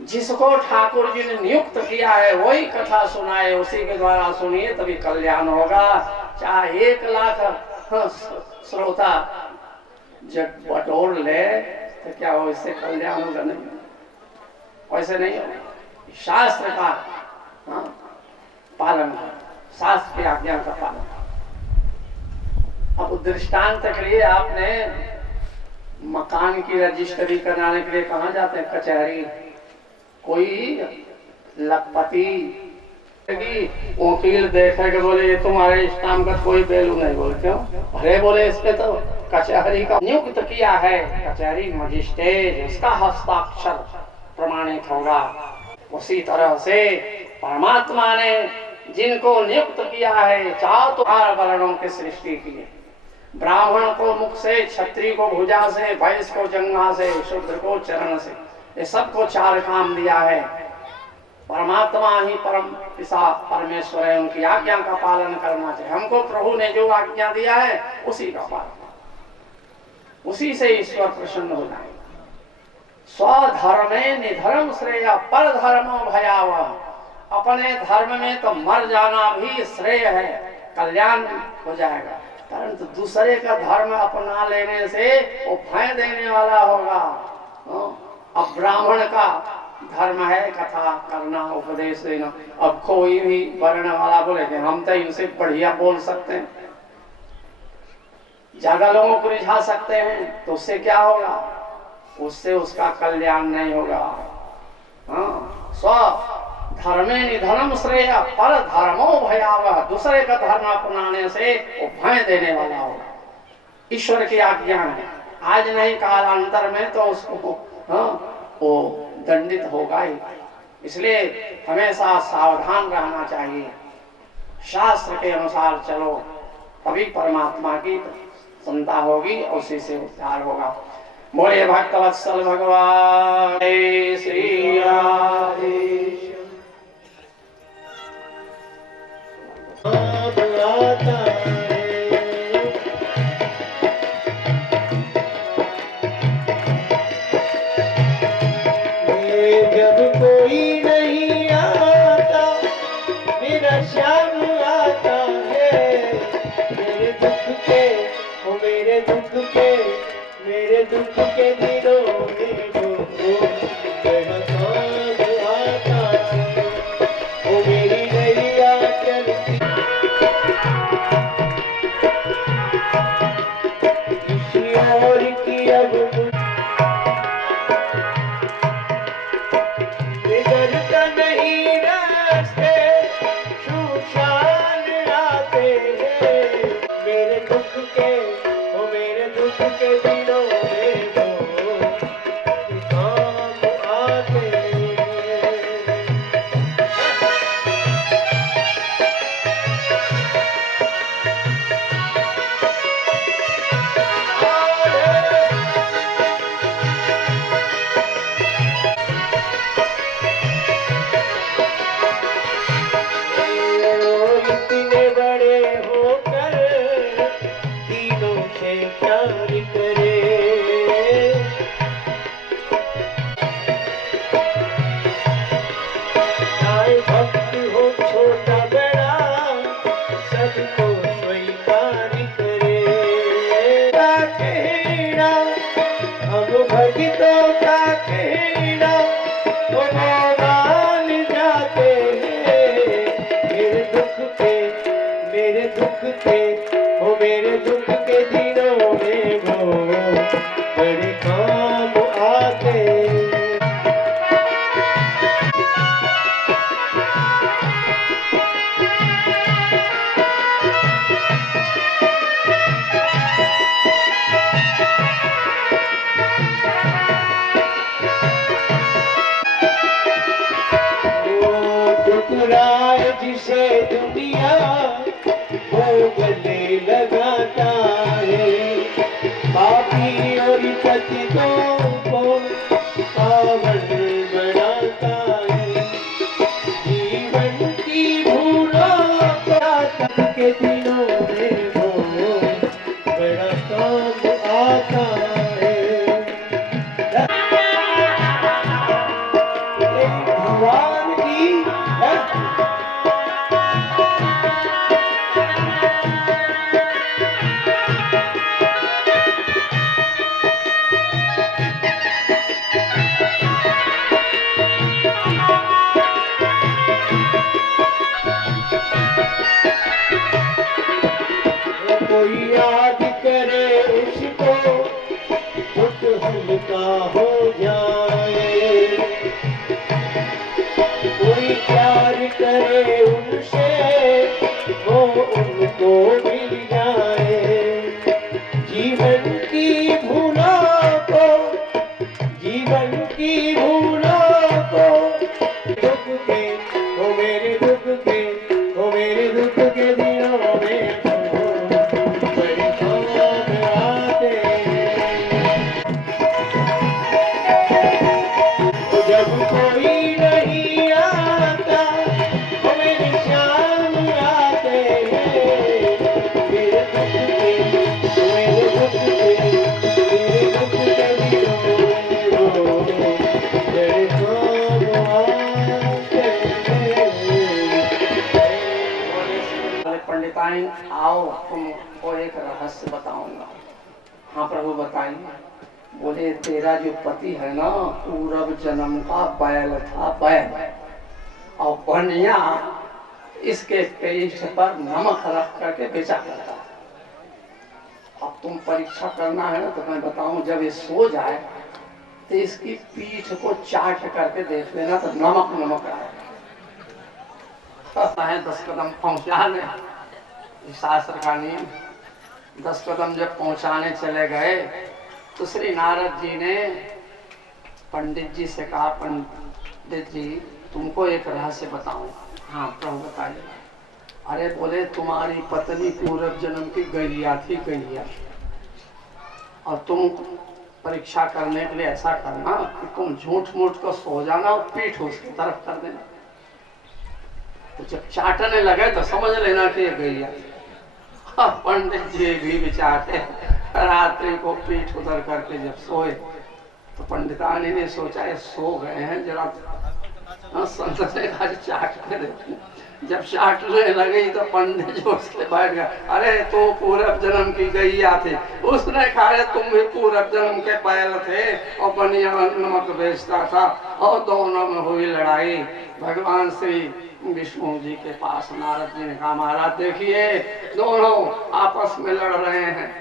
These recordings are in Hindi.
जिसको ठाकुर जी ने नियुक्त किया है वही कथा सुनाए, उसी के द्वारा सुनिए तभी कल्याण होगा। चाहे 1,00,000 श्रोता जब बटोर ले तो क्या हो, इससे कल्याण होगा? नहीं, वैसे नहीं होगा। शास्त्र का पालन, शास्त्र की आज्ञा का पालन। अब दृष्टांत के लिए आपने मकान की रजिस्ट्री कराने के लिए कहाँ जाते हैं? कचहरी। कोई लखपति वकील देखेगा, बोले ये तुम्हारे स्टाम का कोई वैल्यू नहीं। बोले क्यों? अरे बोले इस पे तो कचहरी का नियुक्त किया है, कचहरी मजिस्ट्रेट, उसका हस्ताक्षर प्रमाणित होगा। उसी तरह से परमात्मा ने जिनको नियुक्त किया है, चाहो तो 8 वर्णों की सृष्टि की है। ब्राह्मण को मुख से, क्षत्रिय को भुजा से, वैश्य को जंघा से, शूद्र को चरण से, ये सबको 4 काम दिया है। परमात्मा ही परम पिता परमेश्वर है, उनकी आज्ञा का पालन करना चाहिए। हमको प्रभु ने जो आज्ञा दिया है उसी का पालन, उसी से ईश्वर प्रसन्न हो जाएगा। स्वधर्मे निधर्म श्रेय पर धर्मो भयावह। अपने धर्म में तो मर जाना भी श्रेय है, कल्याण हो जाएगा। परंतु दूसरे का धर्म अपना लेने से वो भय देने वाला होगा। अब ब्राह्मण का धर्म है कथा करना, उपदेश देना। अब कोई भी वर्ण वाला बोले कि हम तो इनसे बढ़िया बोल सकते हैं, ज्यादा लोगों को रिझा सकते हैं, तो उससे क्या होगा? उससे उसका कल्याण नहीं होगा। स्व धर्मे निधनम श्रेय पर धर्मो भयावह। दूसरे का धर्म अपनाने से वो भय देने वाला होगा। ईश्वर की आज्ञा है, आज नहीं कालांतर में तो उसको वो दंडित होगा ही। इसलिए हमेशा सावधान रहना चाहिए, शास्त्र के अनुसार चलो, तभी परमात्मा की संता होगी, उसी से उद्धार होगा। बोले भक्तवत्सल भगवान श्री राधे। जब कोई नहीं आता मेरा श्याम आता है, मेरे दुख के मेरे दुख के दिनों में मेरा काम आता है, वो मेरी नैया चलती। किसी और की अब गुजरता नहीं रास्ते, सुशान आते हैं, मेरे दुख के दिनों में काम आते हैं। इतने बड़े होकर तीनों से प्यार करे, चाहे भक्त हो छोटा बड़ा सबको स्वीकार करे। कहना हम भक्तों का कहना वो मान जाते हैं, मेरे दुख के मेरे दुख के दिनों में वो बड़े काम आते। ठुकराए जिसे दुनिया वो गले लगाता है, पापी और पतितों को पावन बनाता है, जीवन की भूलों तक के दिनों में वो बड़ा काम आता है। भगवान की है। कोई याद करे उसको दुख हल्का हो जाए, कोई प्यार करे उनसे वो उनको मिल जाए। जीवन की भूलों को, जीवन की भूलों को, दुख के ओ मेरे दुख के, ओ मेरे दुख के दिनों में जब कोई नहीं आता वो मेरे श्याम आते हैं। मेरे दुख के, मेरे दुख के, मेरे दुख के दिनों में वो मेरे काम आते हैं। पंडिताइन आओ तुमको एक रहस्य बताऊंगा। हाँ प्रभु बताइए। बोले तेरा जो पति है ना पूर्व जन्म का बैल था, बैल, और बनिया इसके पेट पर नमक रख करके बेचा करता है। अब तुम परीक्षा करना है ना तो मैं बताऊं, जब ये सो जाए तो इसकी पीठ को चाट करके देख लेना तो नमक नमक आएगा। 10 कदम पहुंचाने शास्त्र का नियम। 10 कदम जब पहुंचाने चले गए तो श्री नारद जी ने पंडित जी से कहा, पंडित जी तुमको एक रहस्य बताऊं। हाँ प्रभु बताइए। अरे बोले तुम्हारी पत्नी पूर्व जन्म की गैया थी, गैया, और तुम परीक्षा करने के लिए ऐसा करना कि तुम झूठ मूठ को सो जाना और पीठ उसकी तरफ कर देना, तो जब चाटने लगे तो समझ लेना कि ये गैया। पंडित जी भी बेचारे रात्रि को पीठ उधर करके जब सोए तो पंडितानी ने सोचा ये सो गए हैं, जरा संत ने कहा चाट के देखो। जब चाटने लगी तो पंडित जो उसके बैठ गया, अरे तू पूर्व जन्म की गैया थी। उसने कहा तुम भी पूर्व जन्म के बैल थे और बनिया नमक बेचता था, और दोनों में हुई लड़ाई। भगवान श्री विष्णु जी के पास नारद जी ने कहा, महाराज देखिए दोनों आपस में लड़ रहे हैं।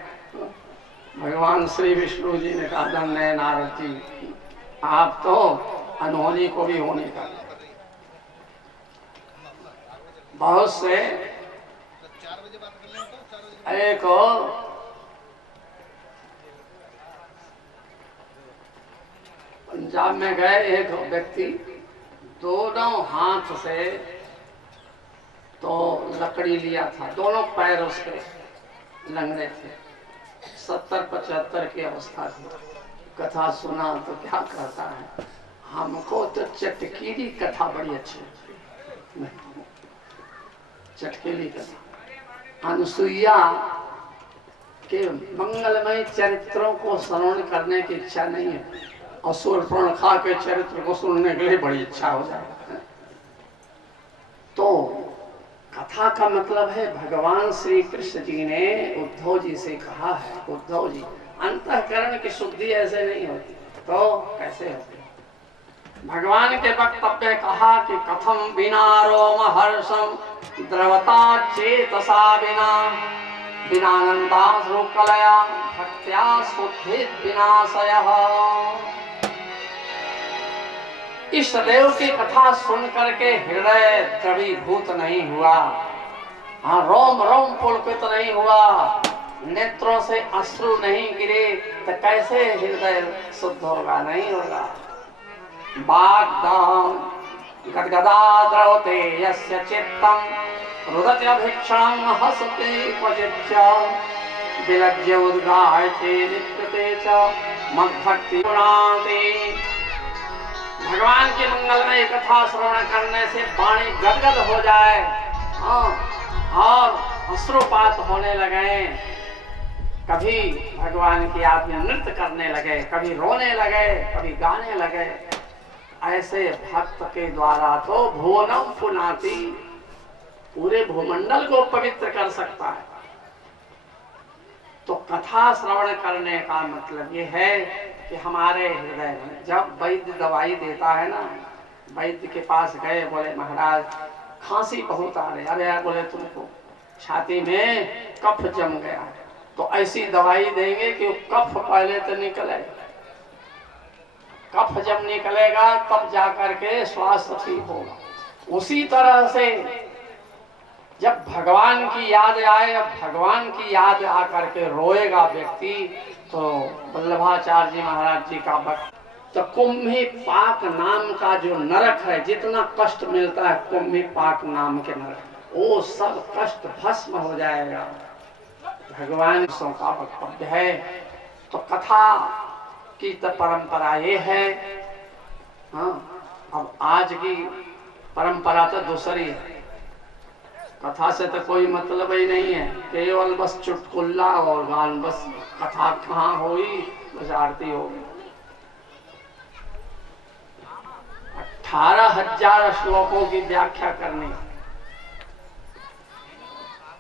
भगवान श्री विष्णु जी ने कहा, धन्य है नारद जी, आप तो अनहोनी को भी होने का। बहुत से एक पंजाब में गए, एक व्यक्ति दोनों हाथ से तो लकड़ी लिया था, दोनों पैर उसके लंगड़े थे, 70-75 की अवस्था थी। कथा सुना तो क्या कहता है, हमको तो चटकीली कथा बड़ी अच्छी लगती। चटकीली कथा अनुसुईया के मंगलमय चरित्रों को श्रवण करने की इच्छा नहीं है, और शूर्पणखा के चरित्र को सुनने के लिए बड़ी इच्छा हो जाती है। तो कथा का मतलब है, भगवान श्री कृष्ण जी ने उद्धव जी से कहा है, उद्धव जी अंतःकरण की शुद्धि ऐसे नहीं होती तो कैसे होती। भगवान के वक्तव्य कहा कि कथम बिना रोम हर्षम द्रवता चेतसा बिना बिनानंदाश्रुकलया भक्त्या शुद्धि विनाशयः। इष्ट देव की कथा सुन करके हृदय द्रवीभूत नहीं हुआ, हाँ रोम रोम पुलकित नहीं हुआ, नेत्रों से अश्रु नहीं गिरे, तो कैसे हृदय शुद्ध होगा, नहीं होगा। बाग्दाम गदगदा द्रवते यस्य चित्तम रुदति अभिक्षणं हसते क्वचिच्च विलज्य उद्गायते नित्यते च मद्भक्ति गुणाति। भगवान की मंगलमय कथा श्रवण करने से वाणी गदगद हो जाए, और अश्रुपात होने लगे, कभी भगवान की याद में नृत्य करने लगे, कभी रोने लगे, कभी गाने लगे। ऐसे भक्त के द्वारा तो भुवनम पुनाति, पूरे भूमंडल को पवित्र कर सकता है। तो कथा श्रवण करने का मतलब ये है कि हमारे हृदय में, जब वैद्य दवाई देता है ना, वैद्य के पास गए, बोले महाराज खांसी बहुत आ रही, अरे बोले तुमको छाती में कफ जम गया है, तो ऐसी दवाई देंगे कि कफ पहले तो निकले, कफ जब निकलेगा तब जाकर के स्वास्थ्य ठीक होगा। उसी तरह से जब भगवान की याद आए, अब भगवान की याद आकर के रोएगा व्यक्ति, तो वल्लभाचार्य जी महाराज जी का भक्त, तो कुंभी पाक नाम का जो नरक है, जितना कष्ट मिलता है कुंभी पाक नाम के नरक, वो सब कष्ट भस्म हो जाएगा। भगवान का वक्तव्य है। तो कथा की तो परंपरा ये है। हाँ, अब आज की परंपरा तो दूसरी है, कथा से तो कोई मतलब ही नहीं है, केवल बस चुटकुल्ला और गान, बस कथा कहाँ हुई, बस आरती होगी। 18,000 श्लोकों की व्याख्या करनी।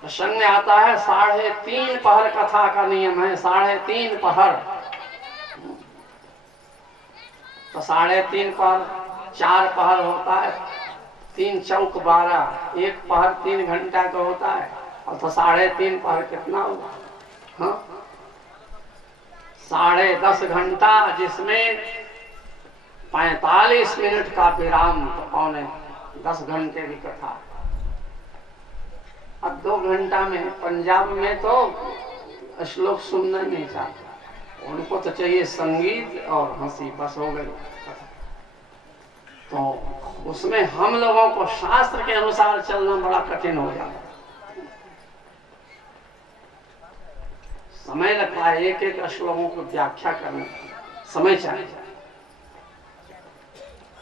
प्रसंग में आता है 3.5 पहर कथा का नियम है, 3.5 पहर। तो 3.5 पहर 4 पहर होता है, 3 चौक 12, 1 पहर 3 घंटा का होता है, और तो 3.5 पहर कितना होगा? हाँ, 10.5 घंटा, जिसमें 45 मिनट का विराम, तो 9.25 घंटे की कथा। अब 2 घंटा में, पंजाब में तो श्लोक सुनना नहीं चाहते, उनको तो चाहिए संगीत और हंसी, बस हो गई। तो उसमें हम लोगों को शास्त्र के अनुसार चलना बड़ा कठिन हो जाता है, समय लगता है एक एक श्लोकों को व्याख्या करने में, समय चाहिए।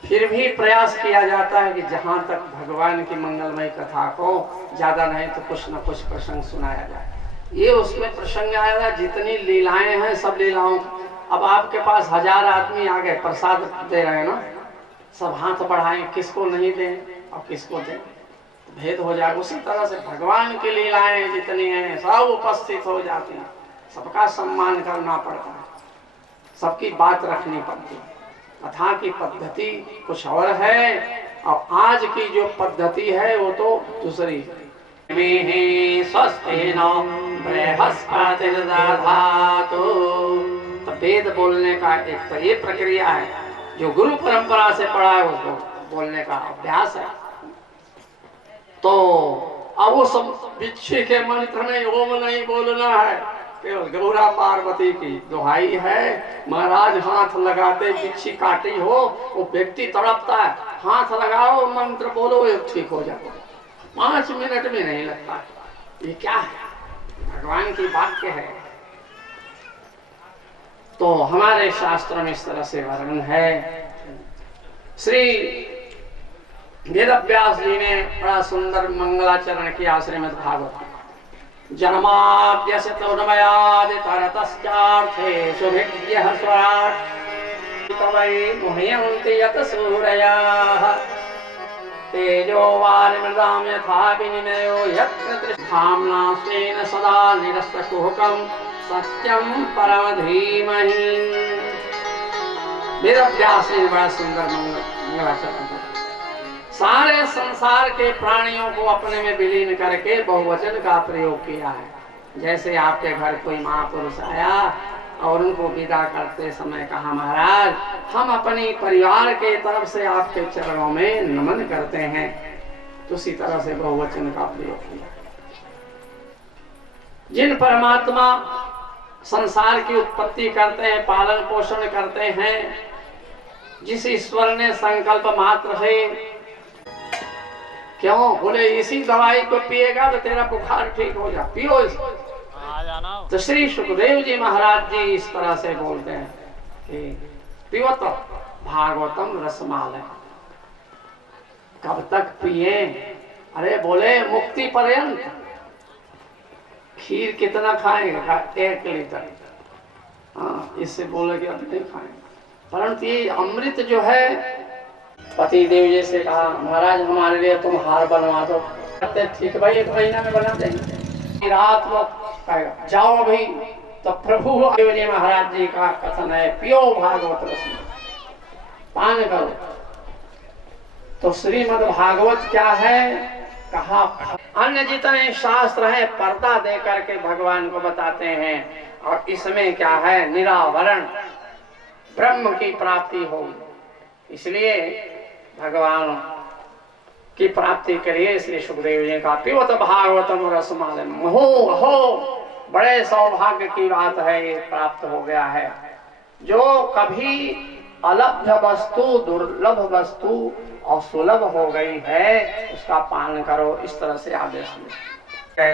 फिर भी प्रयास किया जाता है कि जहां तक भगवान की मंगलमय कथा को ज्यादा नहीं तो कुछ न कुछ प्रसंग सुनाया जाए। ये उसमें प्रसंग आया था, जितनी लीलाएं हैं सब लीलाओं। अब आपके पास 1000 आदमी आ गए, प्रसाद दे रहे हैं ना, सब हाथ बढ़ाएं, किसको नहीं दें और किसको दें, भेद हो जाए। उसी तरह से भगवान की लीलाएं जितनी हैं सब उपस्थित हो जाती हैं, सबका सम्मान करना पड़ता है, सबकी बात रखनी पड़ती है। कथा की पद्धति कुछ और है और आज की जो पद्धति है वो तो दूसरी है। तो वेद बोलने का एक तो ये प्रक्रिया है, जो गुरु परंपरा से पढ़ा है उसको बोलने का अभ्यास है। तो अब वो सब बिच्छी के मंत्र में ओम नहीं बोलना है, केवल गौरा पार्वती की दुहाई है। महाराज हाथ लगाते बिच्छी काटी हो, वो व्यक्ति तड़पता है, हाथ लगाओ मंत्र बोलो ये ठीक हो जाए, 5 मिनट में नहीं लगता। ये क्या है? भगवान की वाक्य है। तो हमारे शास्त्रों में इस तरह से वर्णन है। श्री वेदव्यास जी ने बड़ा सुंदर मंगलाचरण किया श्रीमद् भागवत। जन्माद्यस्य तोन्मयादितरतश्चार्थेषु भिद्यः स्वराट् तवै मुह्यन्ति यत् सूरयाः तेजो वारिमृदां यथा विनिमयो यत्र धाम्ना स्वेन सदा निरस्तकुहकं सत्यं परम धीमहि। वेदव्यास ने बड़ा सुंदर मंगलाचरण किया। सारे संसार के प्राणियों को अपने में विलीन करके बहुवचन का प्रयोग किया है। जैसे आपके घर कोई महापुरुष आया और उनको विदा करते समय कहा, महाराज हम अपनी परिवार के तरफ से आपके चरणों में नमन करते हैं, तो उसी तरह से बहुवचन का प्रयोग किया। जिन परमात्मा संसार की उत्पत्ति करते हैं, पालन पोषण करते हैं, जिस ईश्वर ने संकल्प मात्र से, क्यों बोले इसी दवाई को पिएगा तो तेरा बुखार ठीक हो जा, पियो इसको। तो श्री सुखदेव जी महाराज जी इस तरह से बोलते हैं कि पियो तो भागवतम रसमालय। कब तक पिए? अरे बोले मुक्ति पर्यंत। खीर कितना खाएंगे? 1 लीटर। हाँ, इससे बोले कि अब नहीं खाएंगे। परंतु ये अमृत जो है पति देव जी से कहा महाराज हमारे लिए तुम हार बनवा दो। कहते ठीक भाई 1 महीना में बना देंगे। रात को कहेगा जाओ अभी। तो प्रभु देव जी महाराज जी का कथन है पियो भागवत रस पान करो। तो श्रीमद् भागवत क्या है कहा अन्य जितने शास्त्र हैं पर्दा दे करके भगवान को बताते हैं और इसमें क्या है निरावरण ब्रह्म की प्राप्ति होगी। इसलिए भगवान की प्राप्ति के लिए श्री सुखदेव जी का पिबत भागवतम रसमालय हो बड़े सौभाग्य की बात है ये प्राप्त हो गया है। जो कभी अलभ्य वस्तु दुर्लभ वस्तु और सुलभ हो गई है उसका पान करो इस तरह से आदेश में।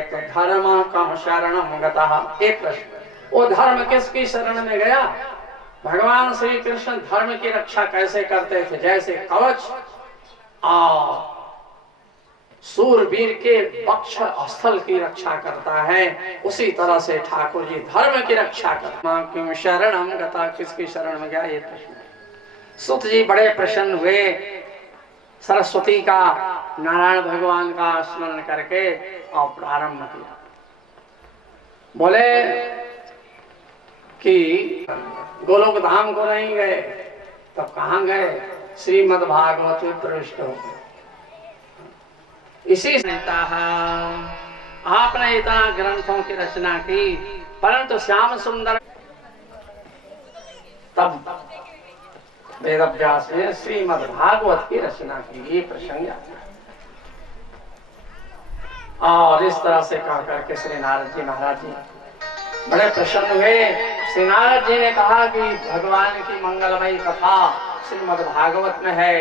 तो धर्म का शरण गतः एक प्रश्न वो धर्म किसकी शरण में गया। भगवान श्री कृष्ण धर्म की रक्षा कैसे करते थे जैसे कवच और सूरवीर के पक्ष स्थल की रक्षा करता है उसी तरह से ठाकुर जी धर्म की रक्षा करता। क्यों शरणम गता किसकी शरण में गया ये प्रश्न। सुत जी बड़े प्रसन्न हुए सरस्वती का नारायण भगवान का स्मरण करके और प्रारंभ किया। बोले कि गोलोक धाम को नहीं गए तब कहाँ गए श्रीमद् भागवत में प्रविष्ट हो गए। इसी आपने इतना ग्रंथों की रचना की परंतु श्याम सुंदर तब वेदव्यास ने श्रीमद् भागवत की रचना की ये प्रसंग आता है। और इस तरह से कह करके श्री नारद जी महाराज जी बड़े प्रसन्न हुए। श्री नारद जी ने कहा कि भगवान की मंगलमयी कथा श्रीमद् भागवत में है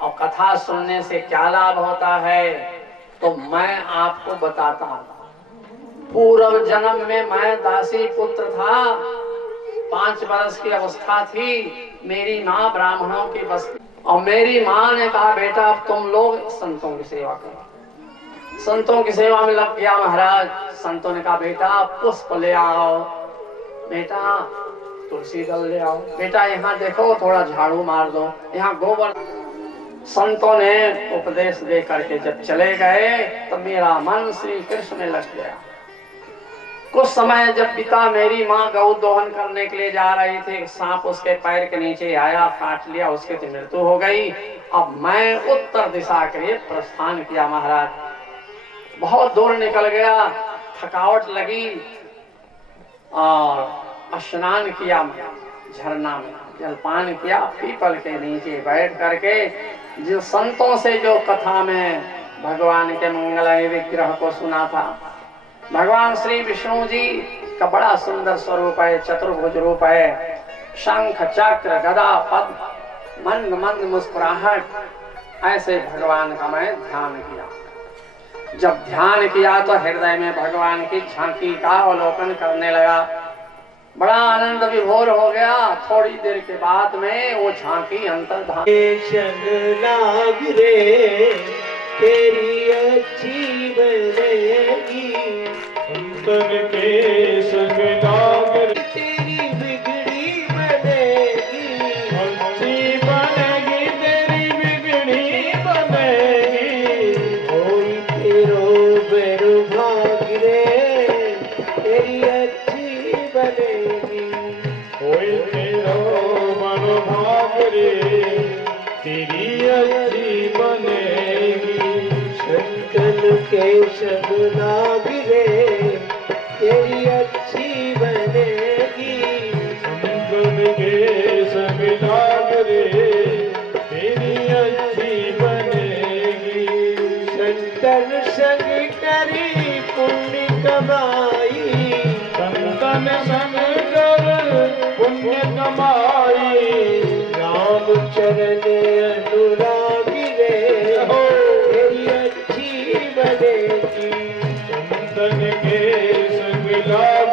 और कथा सुनने से क्या लाभ होता है तो मैं आपको बताता हूँ। पूर्व जन्म में मैं दासी पुत्र था 5 वर्ष की अवस्था थी। मेरी माँ ब्राह्मणों की बस्ती और मेरी माँ ने कहा बेटा अब तुम लोग संतों की सेवा करो। संतों की सेवा में लग गया महाराज। संतों ने कहा बेटा पुष्प ले आओ बेटा तुलसी दल ले आओ बेटा यहाँ देखो थोड़ा झाड़ू मार दो यहाँ गोबर। संतों ने उपदेश दे करके जब चले गए तो मेरा मन श्री कृष्ण में लग गया। कुछ समय जब पिता मेरी माँ गौ दोहन करने के लिए जा रही थी सांप उसके पैर के नीचे आया काट लिया उसकी तो मृत्यु हो गई। अब मैं उत्तर दिशा के लिए प्रस्थान किया महाराज। बहुत दूर निकल गया थकावट लगी और स्नान किया झरना में जलपान किया पीपल के नीचे बैठ करके जिन संतों से जो कथा में भगवान के मंगलमय विग्रह को सुना था। भगवान श्री विष्णु जी का बड़ा सुंदर स्वरूप है चतुर्भुज रूप है शंख चक्र गदा पद्म मंद मंद मुस्कुराहट ऐसे भगवान का मैं ध्यान किया। जब ध्यान किया तो हृदय में भगवान की झांकी का अवलोकन करने लगा। बड़ा आनंद विभोर हो गया। थोड़ी देर के बाद में वो झांकी अंतर्धान लाग रे तेरी अच्छी बनेगी संतन के संग लाग रे तेरी बिगड़ी बनेगी अच्छी बनेगी तेरी बिगड़ी बनेगी कोई तेरो बेरु भाग रे तेरी अच्छी बनेगी कोई तेरो मन भाग रे तेरी अच्छी बनेगी संतन के संग लाग रे तेरी अच्छी बनेगी संतन के संग लाग रे तेरी अच्छी बनेगी संतन संग करी पुण्य कमाई संतन संग कर पुण्य कमाई राम चरण अनुरागी रे तेरी अच्छी बनेगी संतन के संग लाग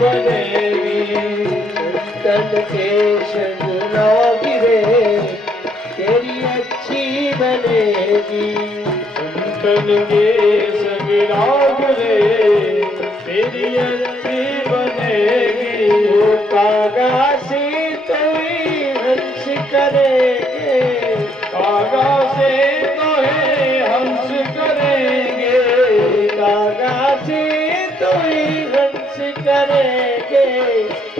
बनेगी। तन के संग ना गिरे तेरी अच्छी बनेगी। संतन के संग लाग रे तेरी अच्छी बनेगी। वो कागा से तो ही हंस करेंगे। कागा से तो है हंस करेंगे। कागा से तो ही हंस करेंगे।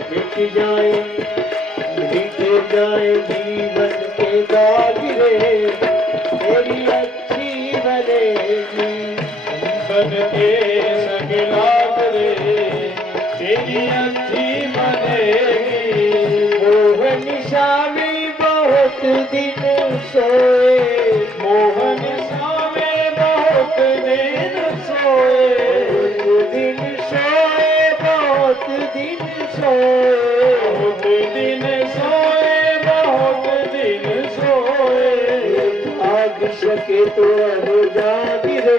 मिट जाए जीवन के दागिरे तेरी अच्छी बनेगी। संतन के संग लाग रे तेरी अच्छी बनेगी। मोहन स्वामी बहुत दिन सोए। मोहन स्वामी बहुत दिन सोए। दिन सोए बहुत दिन सोए। बहुत दिन सोए बहुत दिन सोए। आग सके तो अब जागिरे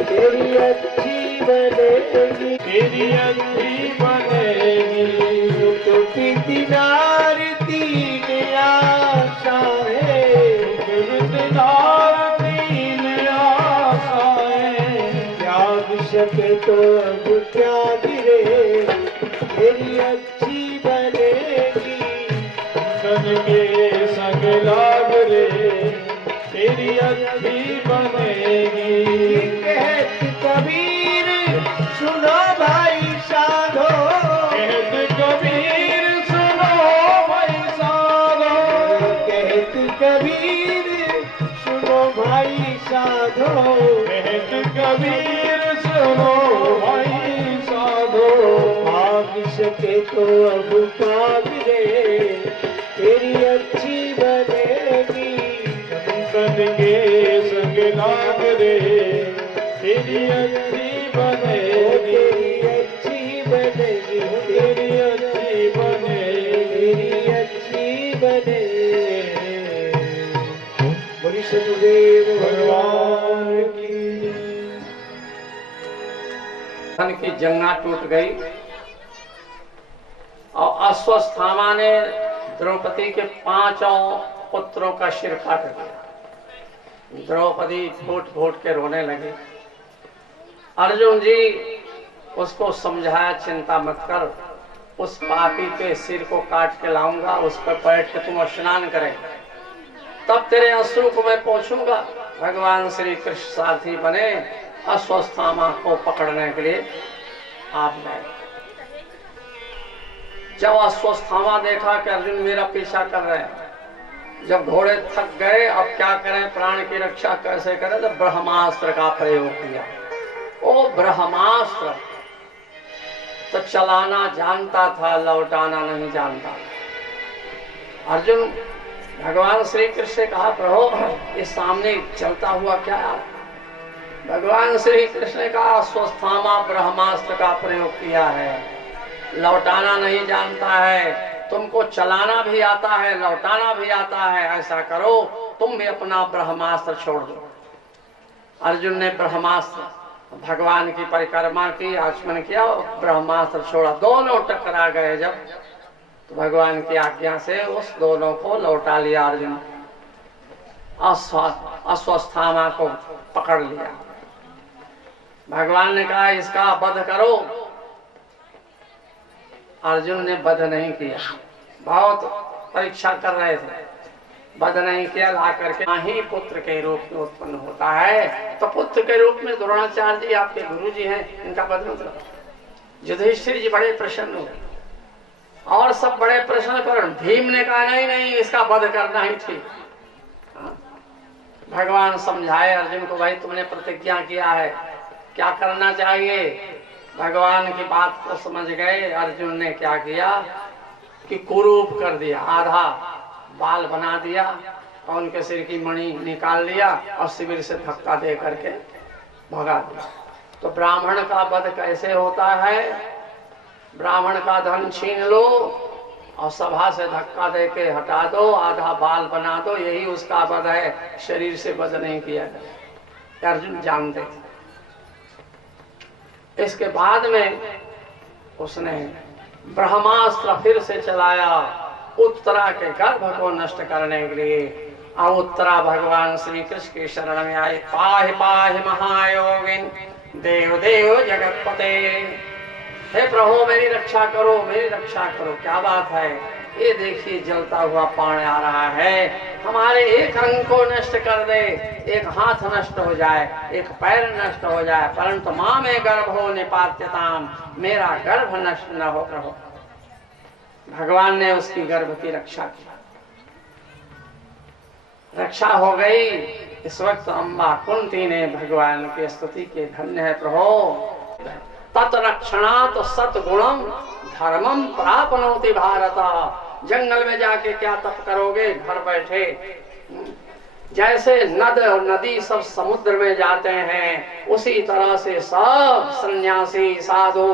तेरी अच्छी बनेगी। तेरी अच्छी बनेगी। तो कितनार तीन आशाएं। गुरुद्वार तीन आशाएं। त्याग सके तो अब त्यागिरे तेरी अच्छी बनेगी। संतन के संग लाग रे तेरी अच्छी बनेगी। कहत कबीर सुनो भाई साधो। कहत कबीर सुनो भाई साधो। कहत कबीर सुनो भाई साधो। कहत कबीर सुनो भाई साधो। भाग सके तो अब पागरे तेरी अच्छी बनेगी। संतन के संग लाग रे तेरी अच्छी बनेगी। तेरी अच्छी बनेगी। तेरी अच्छी बनेगी। तेरी अच्छी बनेगी। बोली सतगुरुदेव भगवान की। धन की जंगा टूट गई और अश्वत्थामा ने द्रौपदी के 5 पुत्रों का सिर काट दिया। द्रौपदी फूट फूट के रोने लगी। अर्जुन जी उसको समझाया, चिंता मत कर, उस पापी के सिर को काट के लाऊंगा, उस पर बैठ के तुम स्नान करें, तब तेरे अश्रु को मैं पोंछूंगा। भगवान श्री कृष्ण सारथी बने, अश्वत्थामा को पकड़ने के लिए आप गए। जब अश्वत्थामा देखा कि अर्जुन मेरा पीछा कर रहे हैं, जब घोड़े थक गए, अब क्या करें, प्राण की रक्षा कैसे करें, तो ब्रह्मास्त्र का प्रयोग किया। ओ ब्रह्मास्त्र तो चलाना जानता था, लौटाना नहीं जानता। अर्जुन भगवान श्री कृष्ण से कहा, प्रभु इस सामने चलता हुआ क्या है? भगवान श्री कृष्ण ने कहा, अश्वत्थामा ब्रह्मास्त्र का प्रयोग किया है, लौटाना नहीं जानता है, तुमको चलाना भी आता है, लौटाना भी आता है। ऐसा करो, तुम भी अपना ब्रह्मास्त्र छोड़ दो। अर्जुन ने ब्रह्मास्त्र भगवान की परिक्रमा की, आचमन किया, ब्रह्मास्त्र छोड़ा। दोनों टकरा गए जब, तो भगवान की आज्ञा से उस दोनों को लौटा लिया। अर्जुन अश्वत्थामा को पकड़ लिया। भगवान ने कहा, इसका वध करो। अर्जुन ने वध नहीं किया, बहुत परीक्षा कर रहे थे, वध नहीं किया। ला करके ही पुत्र के रूप में उत्पन्न होता है, तो पुत्र के रूप में द्रोणाचार्य जी आपके गुरु जी हैं, इनका वध मत करो। युधिष्ठिर जी बड़े प्रसन्न हुए और सब बड़े प्रसन्न, पर भीम ने कहा नहीं नहीं, इसका वध करना ही ठीक। भगवान समझाए अर्जुन को, भाई तुमने प्रतिज्ञा किया है, क्या करना चाहिए। भगवान की बात को समझ गए। अर्जुन ने क्या किया कि कुरूप कर दिया, आधा बाल बना दिया और उनके सिर की मणि निकाल लिया और शिविर से धक्का दे करके भगा दिया। तो ब्राह्मण का वध कैसे होता है? ब्राह्मण का धन छीन लो और सभा से धक्का दे के हटा दो, आधा बाल बना दो, यही उसका वध है। शरीर से वध नहीं किया जाए, अर्जुन जानते थे। इसके बाद में उसने ब्रह्मास्त्र फिर से चलाया उत्तरा के गर्भ को नष्ट करने के लिए। और उत्तरा भगवान श्री कृष्ण के शरण में आए। पाहि पाहि महायोगिन देव देव जगतपते, हे प्रभु मेरी रक्षा करो, मेरी रक्षा करो। क्या बात है, ये देखिए जलता हुआ बाण आ रहा है, हमारे एक अंग को नष्ट कर दे, एक हाथ नष्ट हो जाए, एक पैर नष्ट हो जाए, परंतु माँ में गर्भ हो निपात्यताम, मेरा गर्भ नष्ट न हो रहो। भगवान ने उसकी गर्भ की रक्षा की, रक्षा हो गई। इस वक्त अम्बा कुंती ने भगवान की स्तुति के धन्य है प्रभु तत्रक्षणात् सतगुणम धर्मम प्राप्नोति भारत। जंगल में जाके क्या तप करोगे, घर बैठे। जैसे नद और नदी सब समुद्र में जाते हैं, उसी तरह से सब सन्यासी साधु,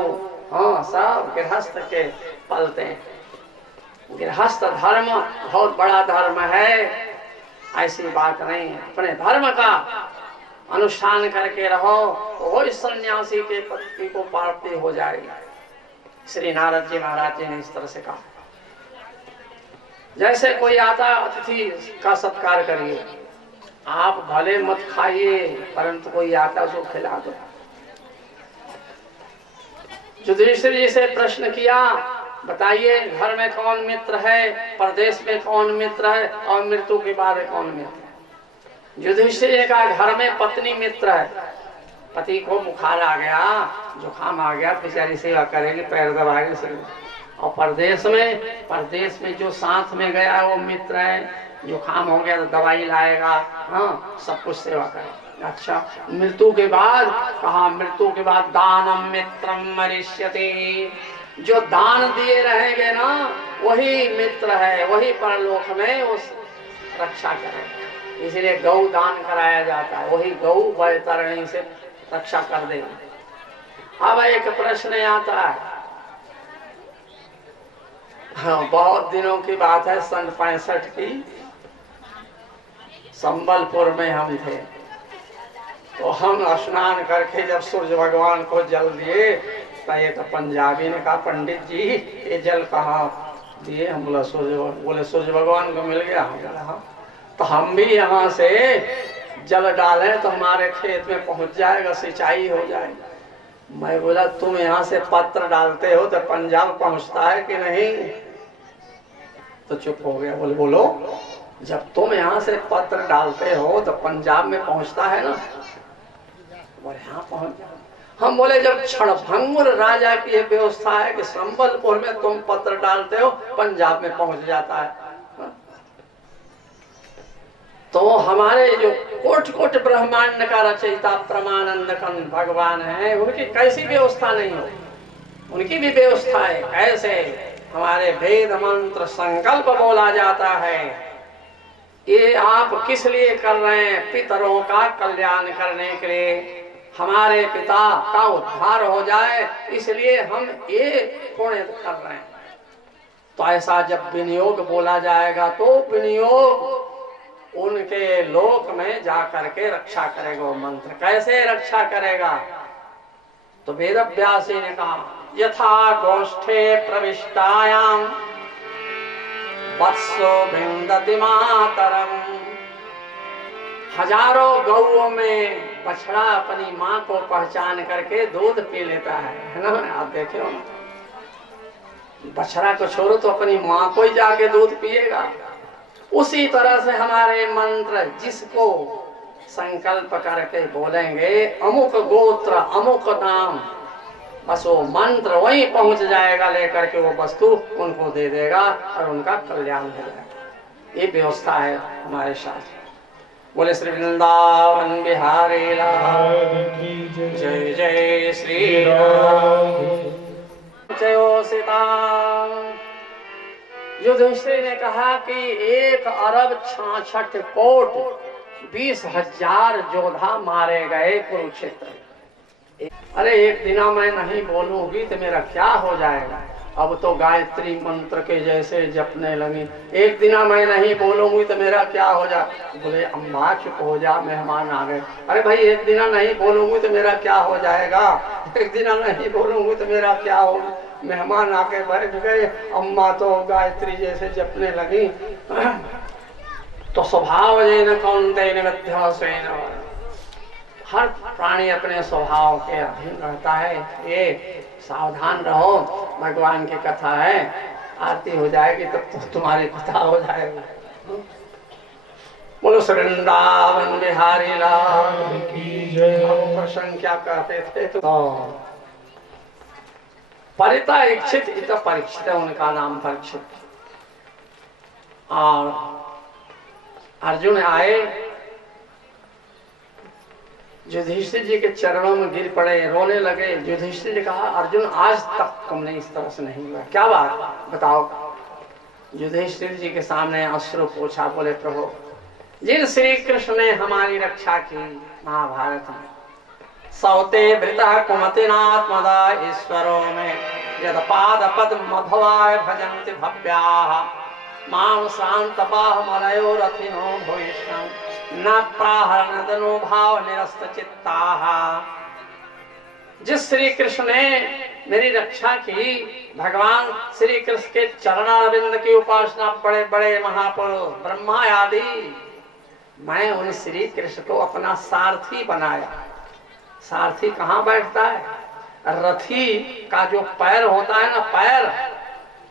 हाँ सब गृहस्थ के पलते हैं। गृहस्थ धर्म बहुत बड़ा धर्म है, ऐसी बात नहीं है। अपने धर्म का अनुष्ठान करके रहो तो वो इस सन्यासी के पति को प्राप्ति हो जाएगी। श्री नारद जी महाराज जी ने इस तरह से कहा। जैसे कोई आता अतिथि का सत्कार करिए, आप भले मत खाइए परंतु कोई आता उसको खिला दो। युधिष्ठिर जी से प्रश्न किया, बताइए घर में कौन मित्र है, परदेश में कौन मित्र है और मृत्यु के बाद कौन मित्र है। युधिष्ठिर ने कहा घर में पत्नी मित्र है, पति को बुखार आ गया, जुकाम आ गया, बेचारी सेवा करेगी, पैर दबाएगी से। और परदेश में जो साथ में गया वो मित्र है, जुकाम हो गया तो दवाई लाएगा, हाँ सब कुछ सेवा करेगा। अच्छा मृत्यु के बाद कहा, मृत्यु के बाद दानम मित्रम मरिष्यति, जो दान दिए रहेंगे ना वही मित्र है, वही परलोक में उस रक्षा करेगा। इसलिए गौ दान कराया जाता है, वही गौ वैतरणी से रक्षा कर देगा। अब एक प्रश्न आता है, हाँ बहुत दिनों की बात है, सन 65 की, संबलपुर में हम थे। तो हम स्नान करके जब सूर्य भगवान को जल दिए तो एक पंजाबी ने कहा, पंडित जी ये जल कहाँ दिए? हम बोला सूर्य भगवान को मिल गया। हम बोला हाँ, तो हम भी यहाँ से जल डालें तो हमारे खेत में पहुंच जाएगा, सिंचाई हो जाएगी। मैं बोला तुम यहाँ से पत्र डालते हो तो पंजाब पहुंचता है कि नहीं? तो चुप हो गया। बोलो जब तुम यहाँ से पत्र डालते हो तो पंजाब में पहुंचता है ना? बोले हाँ पहुंच जाए। हम बोले जब क्षणभंगुर राजा की ये व्यवस्था है कि संबलपुर में तुम पत्र डालते हो पंजाब में पहुंच जाता है, तो हमारे जो कोट कोट ब्रह्मांड का रचयिता परमानंद कंद भगवान है, उनकी कैसी व्यवस्था नहीं हो? उनकी भी व्यवस्था है। कैसे? हमारे वेद मंत्र संकल्प बोला जाता है, ये आप किस लिए कर रहे हैं? पितरों का कल्याण करने के लिए, हमारे पिता का उद्धार हो जाए, इसलिए हम ये पुण्य कर रहे हैं। तो ऐसा जब विनियोग बोला जाएगा तो विनियोग उनके लोक में जा करके रक्षा करेगा। वो मंत्र कैसे रक्षा करेगा? तो वेद व्यास ने कहा, यथा गोष्ठे प्रविष्टायाम वत्सो विंदति मातरम। हजारों गौओं में बछड़ा अपनी माँ को पहचान करके दूध पी लेता है ना? आप देखे हो, बछड़ा को छोड़ो तो अपनी माँ को ही जाके दूध पिएगा। उसी तरह से हमारे मंत्र जिसको संकल्प करके बोलेंगे अमुक गोत्र अमुक नाम, बस वो मंत्र वहीं पहुंच जाएगा, लेकर के वो वस्तु उनको दे देगा और उनका कल्याण हो जाएगा। ये व्यवस्था है हमारे शास्त्र। बोले श्री वृंदावन बिहारी लाल की जय। जय श्री राम जय सीता। युधिष्ठिर ने कहा कि 1 अरब 66 कोट 20,000 योद्धा मारे गए कुरुक्षेत्र। अरे एक दिना मैं नहीं बोलूंगी तो मेरा क्या हो जाएगा? अब तो गायत्री मंत्र के जैसे जपने लगी। एक दिना मैं नहीं बोलूंगी तो मेरा क्या हो जाए? बोले अम्मा चुप हो जा, मेहमान आ गए। अरे भाई एक दिना नहीं बोलूंगी तो मेरा क्या हो जाएगा? एक दिना नहीं बोलूंगी तो मेरा क्या होगा? मेहमान आके बैठ गए, अम्मा तो गायत्री जैसे जपने लगी। तो स्वभाव जैन कौन्तेन विद्यासेन, हर प्राणी अपने स्वभाव के अधीन रहता है। ये सावधान रहो, भगवान की कथा है, आरती हो जाएगी तब तो तुम्हारी कथा हो जाएगी। बोलो वृंदावन बिहारी लाल की जय। प्रसंग क्या कहते थे तो परिता इच्छित इत परीक्षित, उनका नाम परीक्षित। और अर्जुन आए, युधिष्ठिर जी के चरणों में गिर पड़े, रोने लगे। युधिष्ठिर जी कहा अर्जुन आज तक तुमने इस तरह से नहीं हुआ, क्या बात बताओ। युधिष्ठिर जी के सामने अश्रु पोछा, बोले प्रभु जिन श्री कृष्ण ने हमारी रक्षा की महाभारत में, सौते वृता कुमतिनात्मदा ईश्वरों में यद पाद पद मधवाय भजन्ति भव्याः मां शांतपाः मलयो रथिनो भूयिष्ठं न प्राहरणदनो भाव निरस्त चित्ताः। जिस श्री कृष्ण ने मेरी रक्षा की, भगवान श्री कृष्ण के चरणारविंद की उपासना बड़े बड़े महापुरुष ब्रह्मा आदि, मैं उन श्री कृष्ण को अपना सारथी बनाया। सारथी कहाँ बैठता है? रथी का जो पैर होता है ना, पैर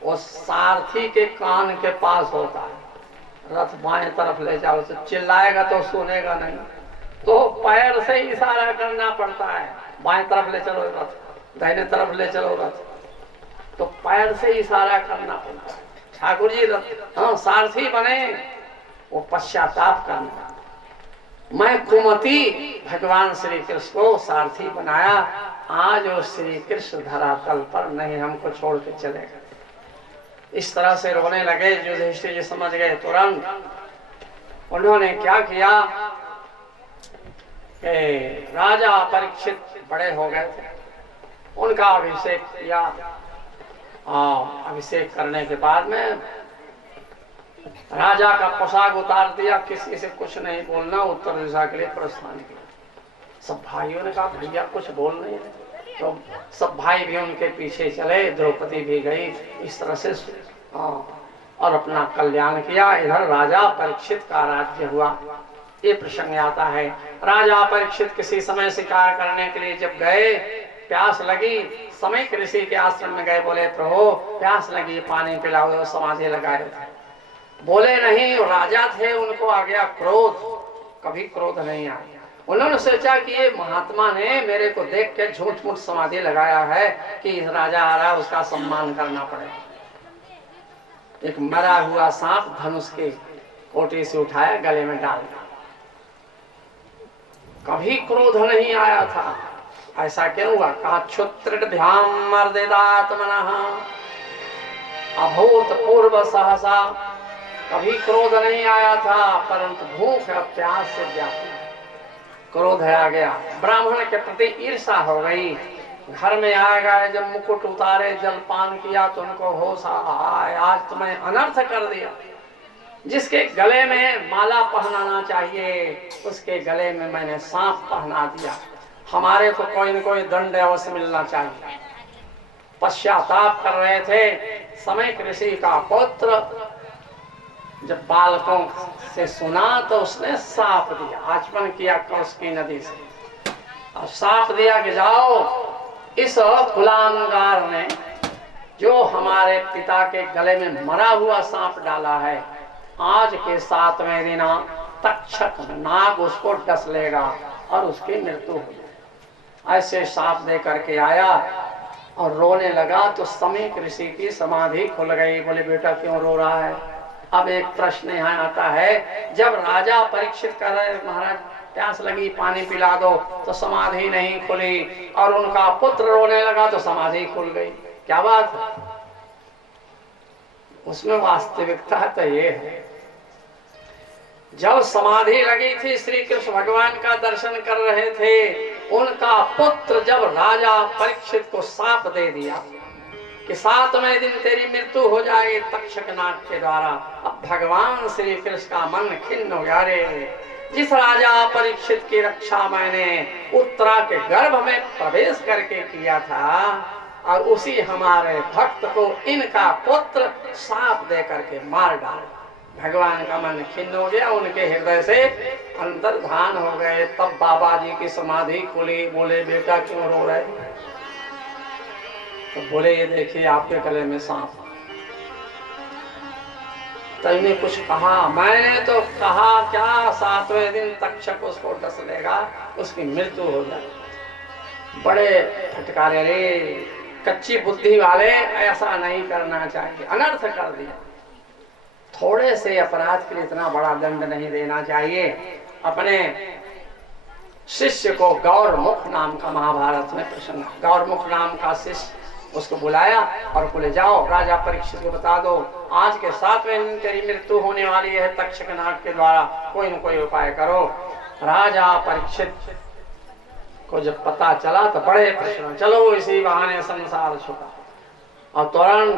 वो सारथी के कान के पास होता है। रथ बाएं तरफ ले जाओ तो चिल्लाएगा तो सुनेगा नहीं, तो पैर से इशारा करना पड़ता है, बाएं तरफ ले चलो रथ, दाहिने तरफ ले चलो रथ, तो पैर से इशारा करना पड़ता है। ठाकुर जी हाँ सारथी बने, वो पश्चाताप करना। मैं कुमति भगवान श्री कृष्ण को सारथी बनाया, आज वो श्री कृष्ण धरातल पर नहीं हमको छोड़ के चले गए। इस तरह से रोने लगे। युधिष्ठिर जी समझ गए तुरंत। उन्होंने क्या किया कि राजा परीक्षित बड़े हो गए थे, उनका अभिषेक किया। अभिषेक करने के बाद में राजा का पोशाक उतार दिया, किसी से कुछ नहीं बोलना, उत्तर दिशा के लिए प्रस्थान किया। सब भाइयों ने कहा भैया कुछ बोल नहीं, तो सब भाई भी उनके पीछे चले, द्रौपदी भी गई। इस तरह से और अपना कल्याण किया। इधर राजा परीक्षित का राज्य हुआ। ये प्रसंग आता है। राजा परीक्षित किसी समय शिकार करने के लिए जब गए, प्यास लगी, समय ऋषि के आश्रम में गए, बोले प्रभु प्यास लगी पानी पिलाओ, समाधि लगाए थे। बोले नहीं, राजा थे, उनको आ गया क्रोध, कभी क्रोध नहीं आया। उन्होंने सोचा कि ये महात्मा ने मेरे को देख के झूठ मूठ समाधि लगाया है कि राजा आ रहा है उसका सम्मान करना पड़ेगा। एक मरा हुआ सांप धनुष के कोटी से उठाया, गले में डाल दिया। कभी क्रोध नहीं आया था। ऐसा क्यों हुआ? कहा क्षुत्र ध्यान मर्दिदात्मनः अभूत पूर्व सहसा। कभी क्रोध नहीं आया था, परंतु भूख और प्यास से व्याकुल क्रोध आ गया। ब्राह्मण के प्रति ईर्षा हो गई। घर में आ गए, जब मुकुट उतारे, जलपान किया तो उनको होश आया, आज तुम्हें अनर्थ कर दिया। जिसके गले में माला पहनाना चाहिए, उसके गले में मैंने सांप पहना दिया। हमारे को कोई न कोई दंड अवश्य मिलना चाहिए। पश्चाताप कर रहे थे। समय ऋषि का पुत्र जब बालकों से सुना तो उसने साप दिया, आचमन किया कौशिकी नदी से, और साप दिया कि जाओ इस कुलांगार ने जो हमारे पिता के गले में मरा हुआ सांप डाला है, आज के 7वें दिन तक्षक नाग उसको डस लेगा और उसकी मृत्यु होगी। ऐसे साप दे करके आया और रोने लगा तो समय ऋषि की समाधि खुल गई। बोले बेटा क्यों रो रहा है? अब एक प्रश्न यहाँ आता है, जब राजा परीक्षित कर रहे महाराज प्यास लगी पानी पिला दो, तो समाधि नहीं खुली, और उनका पुत्र रोने लगा तो समाधि खुल गई। क्या बात है? उसमें वास्तविकता तो ये है, जब समाधि लगी थी श्री कृष्ण भगवान का दर्शन कर रहे थे, उनका पुत्र जब राजा परीक्षित को साप दे दिया कि 7वें दिन तेरी मृत्यु हो जाएगी तक्षक नाग के द्वारा, अब भगवान श्री कृष्ण का मन खिन्न हो गया। रे जिस राजा परीक्षित की रक्षा मैंने उत्तरा के गर्भ में प्रवेश करके किया था, और उसी हमारे भक्त को इनका पुत्र साप दे करके मार डाला। भगवान का मन खिन्न हो गया, उनके हृदय से अंतर्धान हो गए। तब बाबा जी की समाधि खुली। बोले बेटा क्यों रो रहे? तो बोले ये देखिए आपके गले में सांप। तैने कुछ कहा? मैंने तो कहा क्या, 7वें दिन तक्षक उसको डस लेगा, उसकी मृत्यु हो जाए। बड़े फटकारे, रे कच्ची बुद्धि वाले, ऐसा नहीं करना चाहिए, अनर्थ कर दिया। थोड़े से अपराध के लिए इतना बड़ा दंड नहीं देना चाहिए। अपने शिष्य को गौरमुख नाम का महाभारत में प्रसंग, गौरमुख नाम का शिष्य उसको बुलाया और बोले जाओ राजा परीक्षित को बता दो, आज के 7वें दिन तेरी मृत्यु होने वाली है तक्षक नाग के द्वारा, कोई न कोई उपाय करो। राजा परीक्षित को जब पता चला तो बड़े प्रश्न, चलो इसी बहाने संसार छुटा। और तुरंत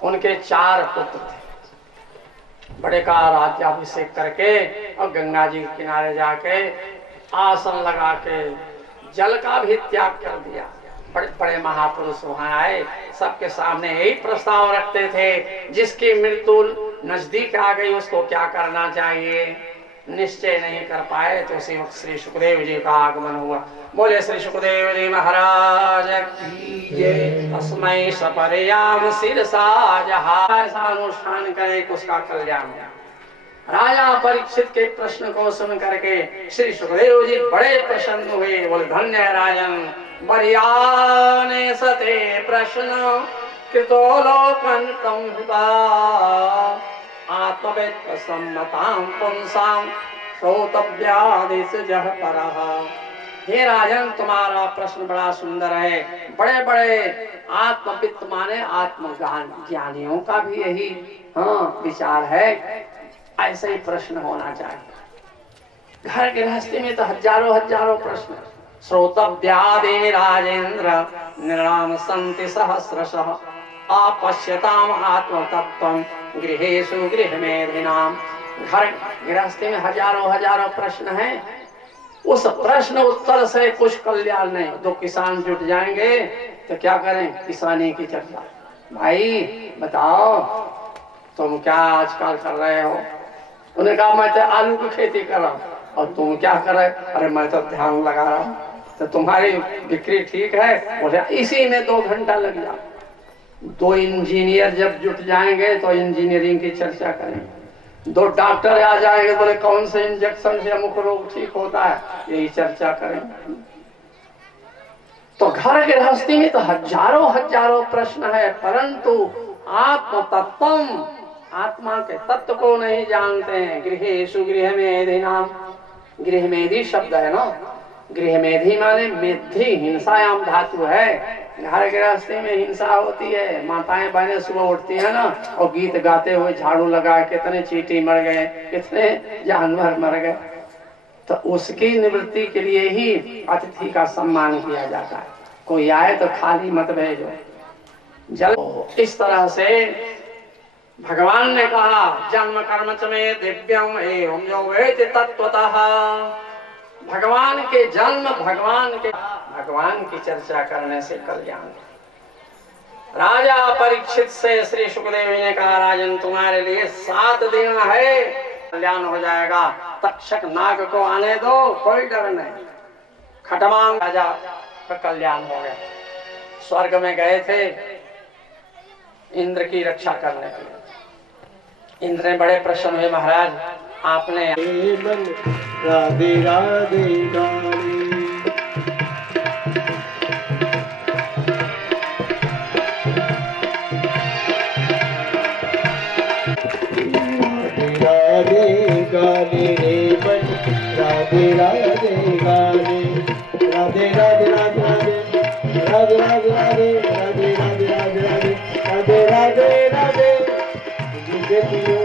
उनके 4 पुत्र थे, बड़े का राज्याभिषेक करके और गंगा जी के किनारे जाके आसन लगा के जल का भी त्याग कर दिया। बड़े बड़े महापुरुष वहां आए, सबके सामने यही प्रस्ताव रखते थे, जिसकी मृत्यु नजदीक आ गई उसको क्या करना चाहिए, निश्चय नहीं कर पाए। तो उसी वक्त श्री सुखदेव जी का आगमन हुआ। बोले श्री सुखदेव जी महाराज की जय। तस्मै सपर्याम शिरसा जहां, ऐसा अनुष्ठान करे कि उसका कल्याण हो। राजा परीक्षित के प्रश्न को सुन करके श्री सुखदेव जी बड़े प्रसन्न हुए। बोले धन्य है राजन, बरियाने सते प्रश्न कृतो लोकन तम आत्मवेत्त सम्मतां पुंसां श्रोतव्यादिश जह परः। हे राजन, तुम्हारा प्रश्न बड़ा सुंदर है। बड़े बड़े आत्मवित्त माने आत्मज्ञान ज्ञानियों का भी यही विचार है, ऐसे ही प्रश्न होना चाहिए। घर गृहस्थी में तो हजारों प्रश्न। श्रोतव्यादि राजेंद्र निराम संति सहस्रशः अपश्यताम आत्मतत्त्वं गृहेषु गृहमेधिनाम। घर गृहस्थी में हजारों प्रश्न हैं। उस प्रश्न उत्तर से कुछ कल्याण नहीं। 2 किसान जुट जाएंगे तो क्या करें, किसानी की चर्चा। भाई बताओ तुम क्या आजकल कर रहे हो? उन्होंने कहा मैं तो आलू की खेती कर रहा हूँ। और तुम क्या कर रहे? अरे मैं तो ध्यान लगा रहा हूँ। तो तुम्हारी बिक्री ठीक है? बोले इसी में 2 घंटा लग जाए। 2 इंजीनियर जब जुट जाएंगे तो इंजीनियरिंग की चर्चा करेंगे। 2 डॉक्टर आ जाएंगे, बोले कौन से इंजेक्शन से अमुक रोग ठीक होता है, यही चर्चा करेंगे। तो घर गृहस्थी में तो हजारों प्रश्न है, परंतु आत्म तत्व, आत्मा के तत्व को नहीं जानते हैं। गृहेषु गृहमेधिनाम, गृहमेधि शब्द है ना, गृहमेधि माने मेधि, हिंसायाम धातु है। घर गृहस्थी में हिंसा होती है। माताएं बहनें सुबह उठती है ना और गीत गाते हुए झाड़ू लगा, कितने चींटी मर गए, कितने जानवर मर गए। तो उसकी निवृत्ति के लिए ही अतिथि का सम्मान किया जाता है। कोई आए तो खाली मत भेजो। जल इस तरह से भगवान ने कहा जन्म कर्म च में दिव्यम एवं जो वेति तत्वतः। भगवान के जन्म, भगवान की चर्चा करने से कल्याण। राजा परीक्षित से श्री सुखदेव ने कहा राजन तुम्हारे लिए 7 दिन है, कल्याण हो जाएगा। तक्षक नाग को आने दो, कोई डर नहीं। खटवांग राजा का कल्याण हो गया। स्वर्ग में गए थे इंद्र की रक्षा करने के लिए। इंद्र ने बड़े प्रसन्न हुए, महाराज आपने राधे राधे गाने। राधे गाने रे बन, राधे राधे गाने, राधे राधे राधे राधे राधे राधे राधे राधे राधे राधे राधे राधे राधे देखियो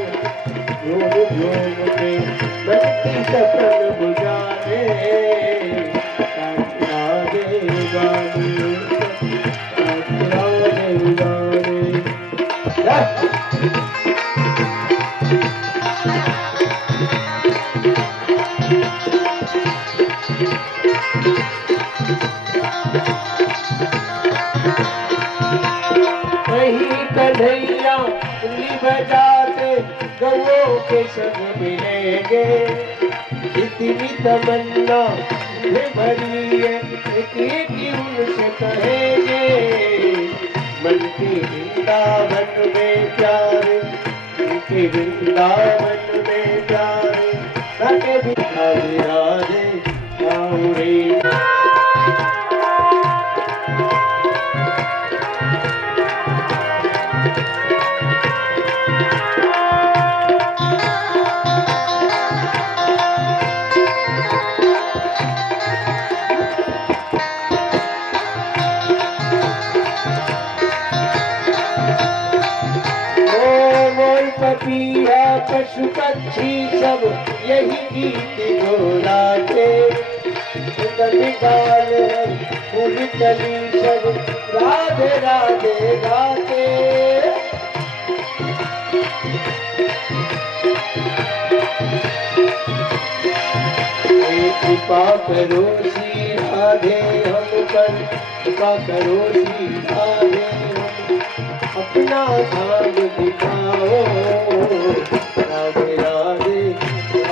रोज रोज में बनती सकल बुझाने। राधे गाने, राधे गाने। कन्हैया बजाते गौओं के संग मिलेंगे। इतनी तमन्ना मुझे भरी है, एक एक उनसे कहेंगे। मन के वृंदावन में प्यारे, उनके वृंदावन में प्यारे, राधे राधे राधे आओ रे। पपिया पशु पक्षी सब यही गीत दोहराते। गाल फूल कली सब राधे राधे गाते। कृपा करो श्री राधे हम पर, कृपा करो श्री राधे अपना धाम दिखाओ। राधे राधे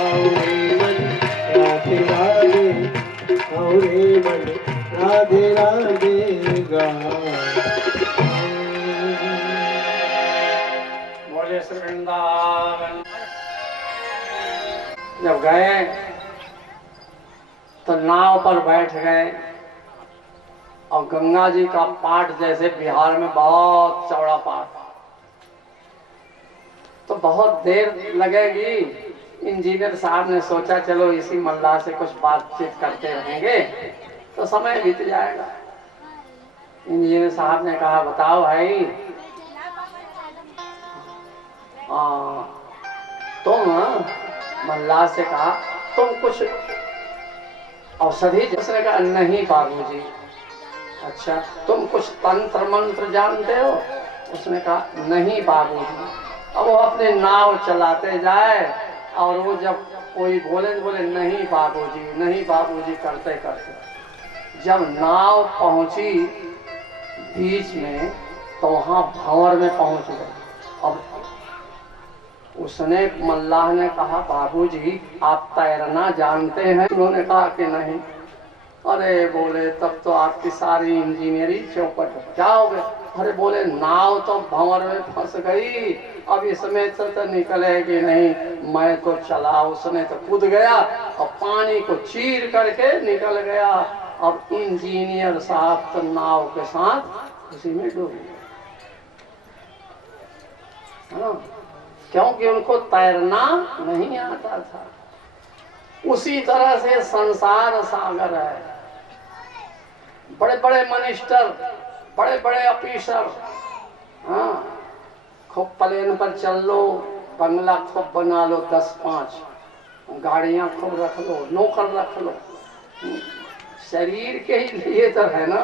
आओ रे मन, राधे राधे आओ रे मन, राधे राधे गाओ। बोले श्री वृंदावन। जब गए तो नाव पर बैठ गए और गंगा जी का पाठ, जैसे बिहार में बहुत चौड़ा पाठ, तो बहुत देर लगेगी। इंजीनियर साहब ने सोचा चलो इसी मल्लाह से कुछ बातचीत करते रहेंगे तो समय बीत जाएगा। इंजीनियर साहब ने कहा बताओ भाई, तुम मल्लाह से कहा तुम कुछ औषधि, उसने कहा नहीं बाबूजी। अच्छा तुम कुछ तंत्र मंत्र जानते हो? उसने कहा नहीं बाबूजी। अब वो अपने नाव चलाते जाए और वो जब कोई बोले तो बोले नहीं बाबूजी, नहीं बाबूजी करते करते जब नाव पहुंची बीच में तो वहां भंवर में पहुंच गए। अब उसने मल्लाह ने कहा बाबूजी आप तैरना जानते हैं? उन्होंने कहा कि नहीं। अरे बोले तब तो आपकी सारी इंजीनियरिंग चौपट हो जाओगे। अरे बोले नाव तो भंवर में फंस गई, अब इसमें से तो निकलेगी नहीं। मैं तो चला, उसने तो कूद गया और पानी को चीर करके निकल गया। अब इंजीनियर साहब तो नाव के साथ उसी में डूब गए, क्योंकि उनको तैरना नहीं आता था। उसी तरह से संसार सागर है। बड़े बड़े मिनिस्टर, बड़े बड़े ऑफिसर, हाँ खूब प्लेन पर चल लो, बंगला खूब बना लो, 10-5 गाड़ियां खूब रख लो, नौकर रख लो। शरीर के ही लिए तो है ना।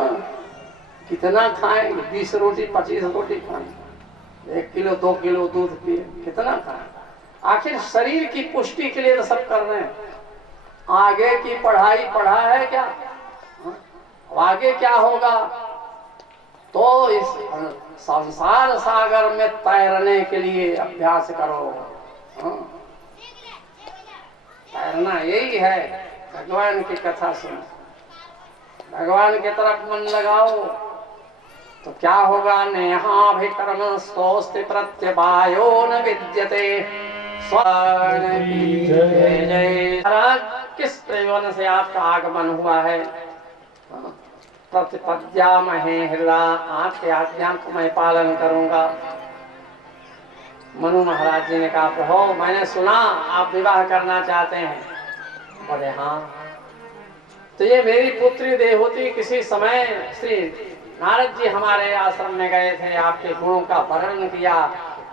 कितना खाएंगे? 20 रोटी 25 रोटी खाएंगे, 1 किलो 2 किलो दूध पिए, कितना खाएं? आखिर शरीर की पुष्टि के लिए तो सब कर रहे हैं। आगे की पढ़ाई पढ़ा है क्या? आगे क्या होगा? तो इस संसार सागर में तैरने के लिए अभ्यास करो। तैरना यही है। भगवान की कथा सुनो, भगवान की तरफ मन लगाओ तो क्या होगा? नेहा भी कर्म स्वस्ति प्रत्यवायो न विद्यते। किस प्रयोजन से आपका आगमन हुआ है? प्रतिपद्या महे हृदय, आपके आज्ञा को मैं पालन करूंगा। मनु महाराज जी ने कहा प्रभु मैंने सुना आप विवाह करना चाहते हैं। बोले हाँ। तो ये मेरी पुत्री देवहूति किसी समय श्री नारद जी हमारे आश्रम में गए थे, आपके गुणों का वर्णन किया।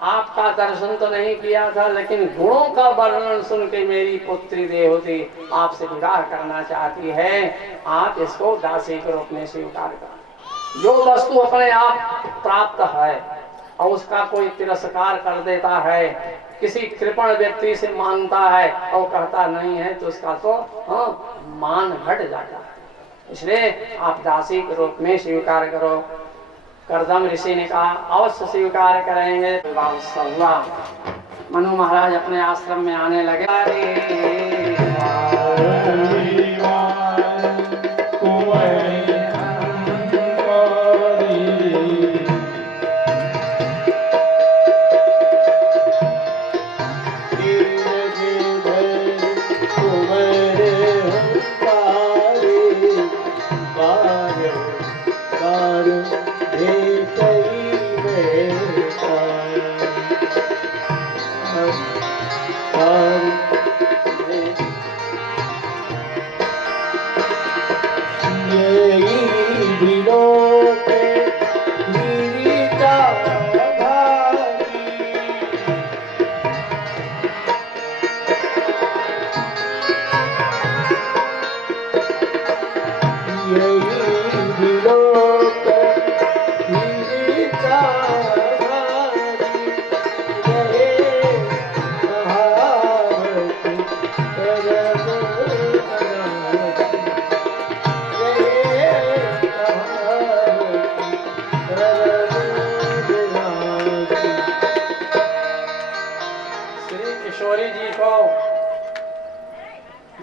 आपका दर्शन तो नहीं किया था, लेकिन गुणों का वर्णन सुन के मेरी पुत्री देवहूति आपसे विवाह करना चाहती है। आप इसको दासी के रूप में स्वीकार करें। जो वस्तु अपने आप प्राप्त है और उसका कोई तिरस्कार कर देता है, किसी कृपण व्यक्ति से मानता है और कहता नहीं है, तो उसका तो मान घट जाता है। इसलिए आप दासी के रूप में स्वीकार करो। कर्दम ऋषि ने कहा अवश्य स्वीकार करेंगे। विवाह उत्सव हुआ। मनु महाराज अपने आश्रम में आने लगे।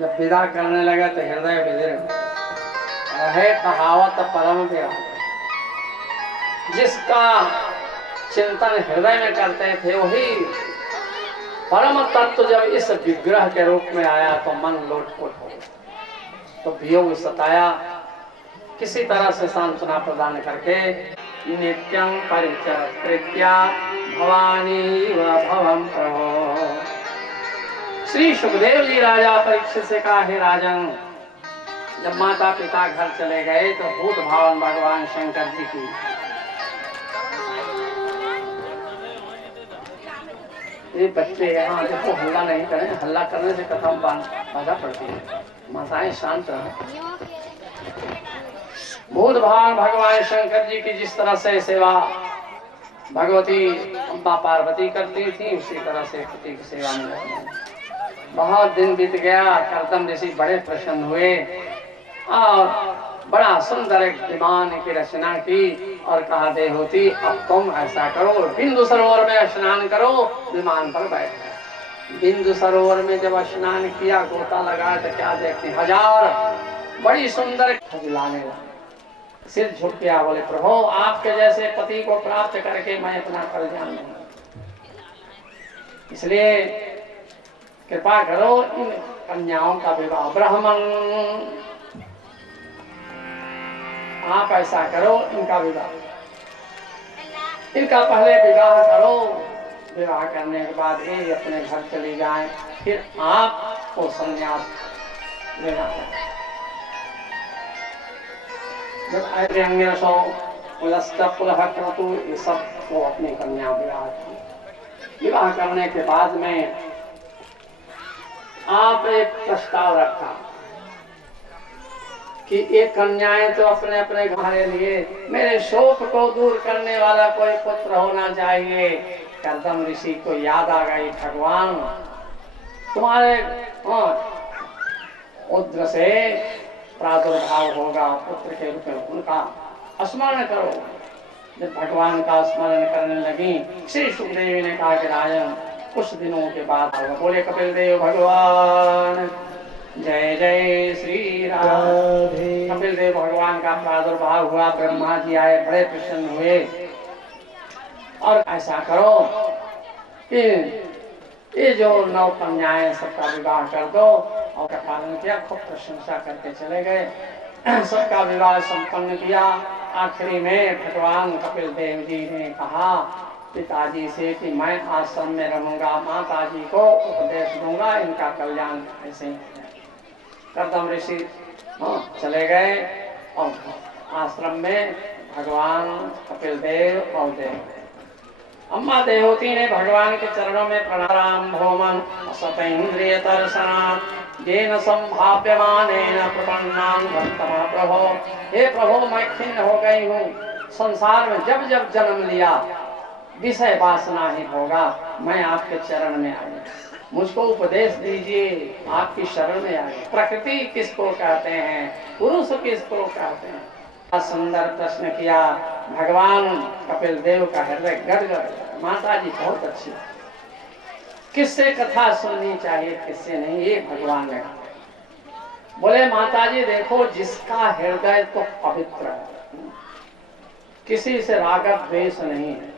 जब विदा करने लगा तो हृदय विदीर्ण रहे। कहावत परम प्यार, जिसका चिंतन हृदय में करते थे वही परम तत्व जब इस विग्रह के रूप में आया तो मन लोटपोट हो गया। तो वियोग सताया। किसी तरह से सांत्वना प्रदान करके नित्यं परिचर्या भवानी व भवं प्रभो। श्री सुखदेव जी राजा परीक्षित से कहा, हे राजन, जब माता पिता घर चले गए तो भूत भावन भगवान शंकर जी की ये बच्चे यहाँ देखो हल्ला नहीं करें, हल्ला करने से कथा बाधा पड़ती है। माताएं शांत रहे। भूत भावन भगवान शंकर जी की जिस तरह से सेवा भगवती अम्बा पार्वती करती थी उसी तरह से पति की सेवा में लगे। बहुत दिन बीत गया। कर्दम ऋषि बड़े प्रसन्न हुए और बड़ा सुंदर एक विमान की रचना की और कहा, देवहूति अब तुम ऐसा करो, बिंदु सरोवर में स्नान करो, विमान पर बैठ। बिंदु सरोवर में जब स्नान किया, गोता लगाया तो क्या देखते, हजार बड़ी सुंदर खजलाने लगे। सिर झुक गया, बोले प्रभु आपके जैसे पति को प्राप्त करके मैं इतना कल्याण नहीं, इसलिए कृपा करो इन कन्याओं का विवाह। ब्राह्मण आप ऐसा करो, इनका विवाह, इनका पहले विवाह करो। विवाह करने के बाद ये अपने घर चली जाएं, फिर आपको संन्यास लेना है। जब ऐरण्यसो पुलह क्रतु ये सब को अपनी कन्या विवाह की। विवाह करने के बाद में आप एक प्रस्ताव रखा कि एक कन्याएं तो अपने अपने घर लिए, मेरे शोक को दूर करने वाला कोई पुत्र होना चाहिए। कर्दम ऋषि को याद आ गई, भगवान तुम्हारे उद्र से प्रादुर्भाव होगा पुत्र के रूप में, उनका स्मरण करो। जब भगवान का स्मरण करने लगी, श्री सुखदेव ने कहा कि राजन कुछ दिनों के बाद बोले कपिल देव भगवान जय जय श्री राम। कपिल देव भगवान का प्रादुर्भाव हुआ, ब्रह्मा जी आए, बड़े प्रसन्न हुए और ऐसा करो कि ये जो 9 कन्याएं सबका विवाह कर दो। और का पालन किया, खूब प्रशंसा करके चले गए, सबका विवाह संपन्न किया। आखिरी में भगवान कपिल देव जी ने कहा पिताजी से कि मैं आश्रम में रहूंगा, माताजी को उपदेश दूंगा, इनका कल्याण ऐसे ही। कर्दम ऋषि चले गए और आश्रम में भगवान कपिल देव और देव अम्मा देवहूति ने भगवान के चरणों में प्रणाम भौमन सतेन्द्रिय दर्शनात् जेन संभाव्यमानेन प्रपन्नान् भक्तमा प्रभो। हे प्रभु, मैं खिन्न हो गई हूँ। संसार में जब जब जन्म लिया विषय वासना ही होगा। मैं आपके चरण में आई, मुझको उपदेश दीजिए, आपकी शरण में आए। प्रकृति किसको कहते हैं, पुरुष किसको कहते हैं, सुंदर प्रश्न किया। भगवान कपिल देव का हृदय गदगद। माता जी बहुत अच्छी, किससे कथा सुननी चाहिए किससे नहीं, ये भगवान ने बोले। माता जी देखो, जिसका हृदय तो पवित्र है, किसी से राग द्वेष नहीं है,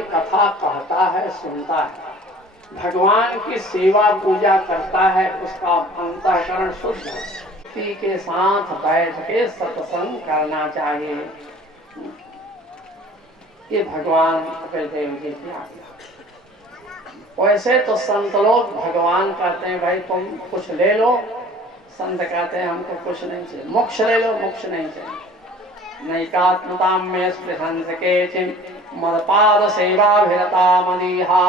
कथा कहता है, सुनता है, भगवान की सेवा पूजा करता है, उसका अंतःकरण शुद्ध है, व्यक्ति के साथ बैठ के सत्संग करना चाहिए। ये भगवान कपिल देव जी की आज्ञा। वैसे तो संत लोग भगवान कहते हैं भाई तुम कुछ ले लो, संत कहते हैं हमको कुछ नहीं चाहिए, मोक्ष ले लो, मोक्ष नहीं चाहिए। नैकात्मतां में स्पृहंस केचिन मदपाद सेवाभिरता मदीहा।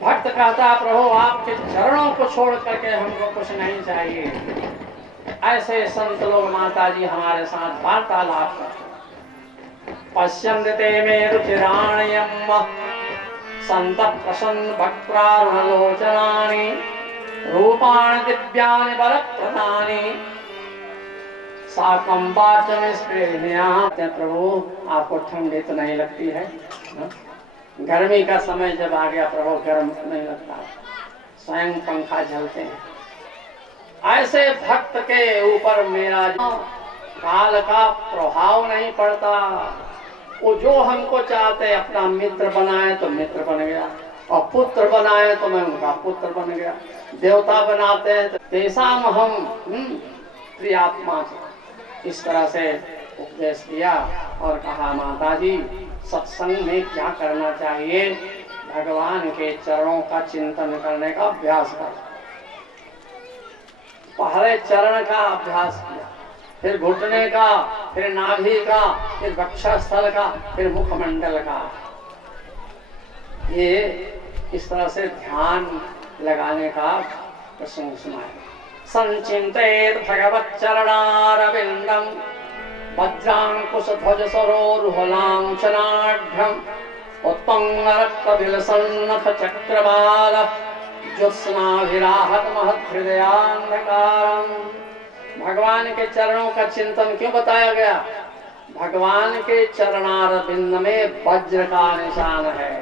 भक्त कहता प्रभु आपके चरणों को छोड़ करके हमको कुछ नहीं चाहिए। ऐसे संत लोग माता जी हमारे साथ वार्तालाप करते। पश्यन्ते मे रुचिराण्यम संत प्रसन्न भक्तारुणलोचनानि रूपाणि दिव्यानि वरप्रदानि साकं वाचम स्पृहया। प्रभु आपको ठंडी तो नहीं लगती है? गर्मी का समय जब आ गया प्रभु, गर्म नहीं लगता, स्वयं पंखा झलते हैं। ऐसे भक्त के ऊपर मेरा काल का प्रभाव नहीं पड़ता। वो जो हमको चाहते अपना मित्र बनाए तो मित्र बन गया, और पुत्र बनाए तो मैं उनका पुत्र बन गया। देवता बनाते हैं तो तेसाम हम प्रियात्मा से। इस तरह से उपदेश दिया और कहा माता जी सत्संग में क्या करना चाहिए? भगवान के चरणों का चिंतन करने का अभ्यास कर। पहले चरण का अभ्यास किया, फिर घुटने का, फिर नाभि का, फिर वक्षस्थल का, फिर मुखमंडल का। ये इस तरह से ध्यान लगाने का प्रसंग सुनाया। संचिंतेत भगवत चरणारविंदम वज्रांकुश ध्वज सरोरुहलांचनाढ्यम उत्पन्न रक्त विलसन्नथ चक्रवाल ज्योत्स्नाभिराहत महत् हृदयान्धकारम। भगवान के चरणों का चिंतन क्यों बताया गया? भगवान के चरणारविंद में वज्र का निशान है।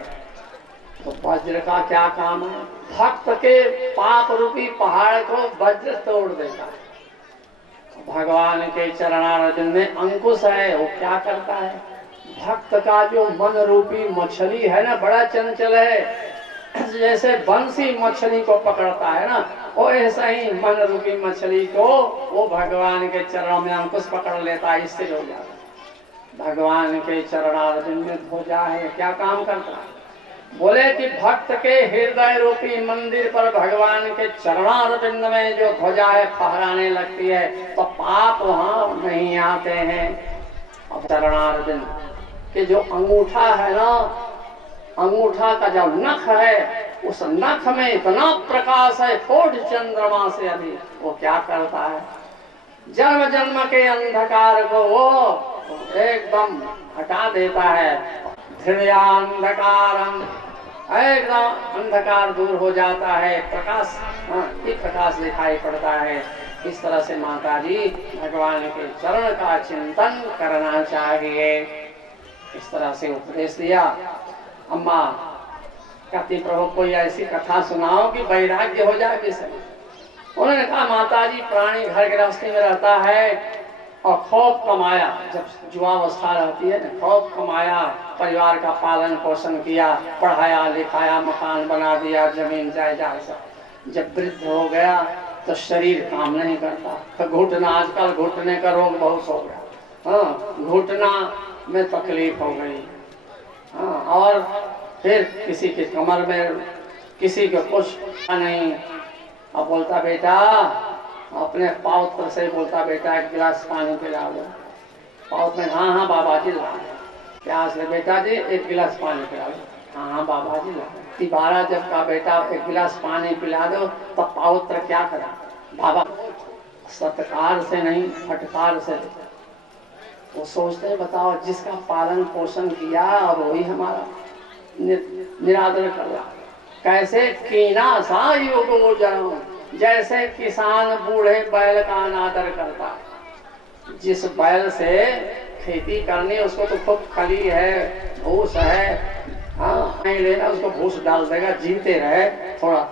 तो वज्र का क्या काम है? भक्त के पाप रूपी पहाड़ को वज्र तोड़ देता है। भगवान के चरणारविंद में अंकुश है, वो क्या करता है? भक्त का जो मन रूपी मछली है ना, बड़ा चंचल है। जैसे बंसी मछली को पकड़ता है ना, वो ऐसा ही मन रूपी मछली को वो भगवान के चरणों में अंकुश पकड़ लेता है, स्थिर हो जाता है। भगवान के चरणारविंद में ध्वजा है, क्या काम करता है? बोले कि भक्त के हृदय रूपी मंदिर पर भगवान के चरणारविंद में जो ध्वजा है फहराने लगती है तो पाप वहां नहीं आते हैं। अब चरणारविंद के जो अंगूठा है ना, अंगूठा का जो नख है, उस नख में इतना प्रकाश है कोटि चंद्रमा से अधिक। वो क्या करता है? जन्म जन्म के अंधकार को वो एकदम हटा देता है। हृदयांधकारम, एकदम अंधकार दूर हो जाता है, प्रकाश ही प्रकाश दिखाई पड़ता है। इस तरह से माता जी भगवान के चरण का चिंतन करना चाहिए। इस तरह से उपदेश दिया। अम्मा कहती प्रभु कोई ऐसी कथा सुनाओ कि वैराग्य हो जाए विषय। उन्होंने कहा माता जी प्राणी घर गृहस्थी में रहता है और खूब कमाया, जब युवावस्था रहती है ना, खूब कमाया, परिवार का पालन पोषण किया, पढ़ाया लिखाया, मकान बना दिया, जमीन जायदाद सब। जब वृद्ध हो गया तो शरीर काम नहीं करता, तो घुटना, आजकल घुटने का रोग बहुत हो गया। हाँ, घुटना में तकलीफ हो गई। हाँ, और फिर किसी के कमर में, किसी को कुछ नहीं। अब बोलता बेटा, अपने पौत्र से बोलता बेटा एक गिलास पानी पिला दो। पौत्र में हाँ हाँ बाबा जी ला। प्यास है बेटा जी एक गिलास पानी पिला दो। हाँ हाँ बाबा जी ला। तिबारा जब का बेटा एक गिलास पानी पिला दो तो पौत्र क्या करा? बाबा सत्कार से नहीं फटकार से। वो सोचते हैं बताओ जिसका पालन पोषण किया और वही हमारा निरादर कर रहा। कैसे कीना सा योग जनो, जैसे किसान बूढ़े बैल का अनादर करता है। जिस बैल से खेती करनी उसको तो खूब खली है, भूस है, हाँ नहीं लेना उसको भूस डाल देगा, जीते रहे थोड़ा।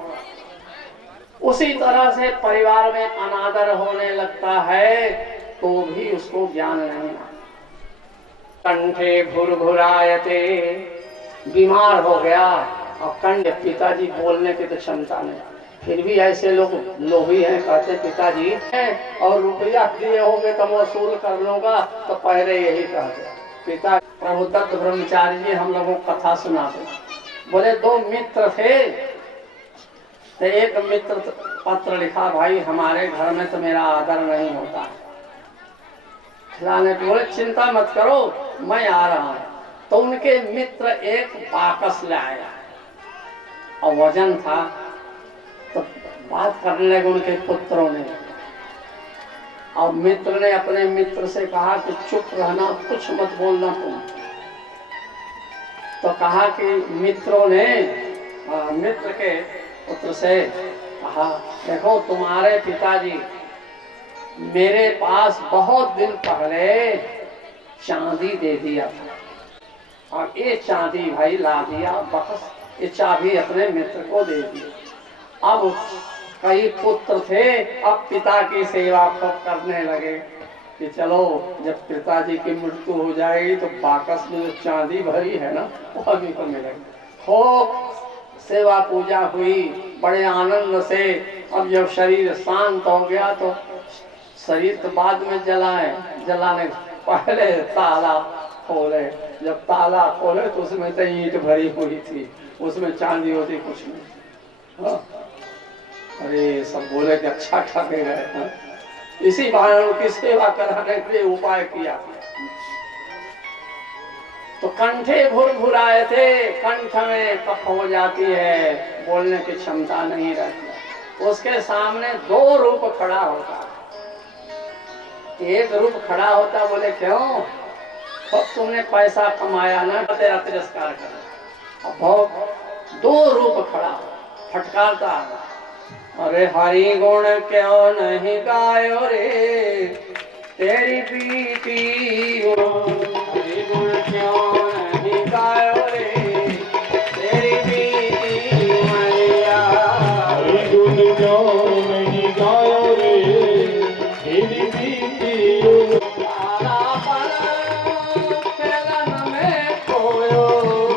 उसी तरह से परिवार में अनादर होने लगता है तो भी उसको ज्ञान नहीं। कंठे भुरभुरायते, बीमार हो गया और कंठ, पिताजी बोलने की तो क्षमता नहीं, फिर भी ऐसे लोग लोभी हैं, कहते पिताजी हैं और रुपया दिए होंगे तो वसूल कर लूंगा, तो पहले यही कहते पिता। प्रभु दत्त ब्रह्मचारी जी हम लोगों को कथा सुनाते, बोले दो मित्र थे, तो एक मित्र पत्र लिखा, भाई हमारे घर में तो मेरा आदर नहीं होता, खिलाने पे, बोले चिंता मत करो मैं आ रहा हूँ। तो उनके मित्र एक बाकस ले आया और वजन था, तो बात करने लगे उनके पुत्रों ने, और मित्र ने अपने मित्र से कहा कि चुप रहना, कुछ मत बोलना तुम। तो कहा कि मित्रों ने मित्र के पुत्र से कहा, देखो तुम्हारे पिताजी मेरे पास बहुत दिन पहले चांदी दे दिया था, और ये चांदी भाई ला दिया बकस, ये चाबी अपने मित्र को दे दी। अब कई पुत्र थे, अब पिता की सेवा खूब करने लगे कि चलो जब पिताजी की मृत्यु हो जाएगी तो बाकस में जो चांदी भरी है ना वो अभी को मिलेगी। खूब सेवा पूजा हुई बड़े आनंद से। अब जब शरीर शांत हो गया तो शरीर तो बाद में जलाने पहले ताला खोले, जब ताला खोले तो उसमें तो ईंट भरी हुई थी, उसमें चांदी होती कुछ नहीं। हाँ? अरे सब बोले कि अच्छा ठगे गए। हाँ? इसी बहाने उनकी सेवा कराने के लिए उपाय किया। तो कंठे भुरभुराए थे, कंठ में कफ हो जाती है, बोलने की क्षमता नहीं रहती। उसके सामने दो रूप खड़ा होता, एक रूप खड़ा होता, बोले क्यों, अब तुमने पैसा कमाया ना, तेरा तिरस्कार कर। अब दो रूप खड़ा फटकारता, अरे हरि गुण क्यों नहीं गायो रे तेरी प्रीति, हरि गुण क्यों नहीं गायो रे तेरी प्रीति मैया, हरि गुण क्यों नहीं गायो रे तेरी प्रीति, तारापन खेलन में खोयो,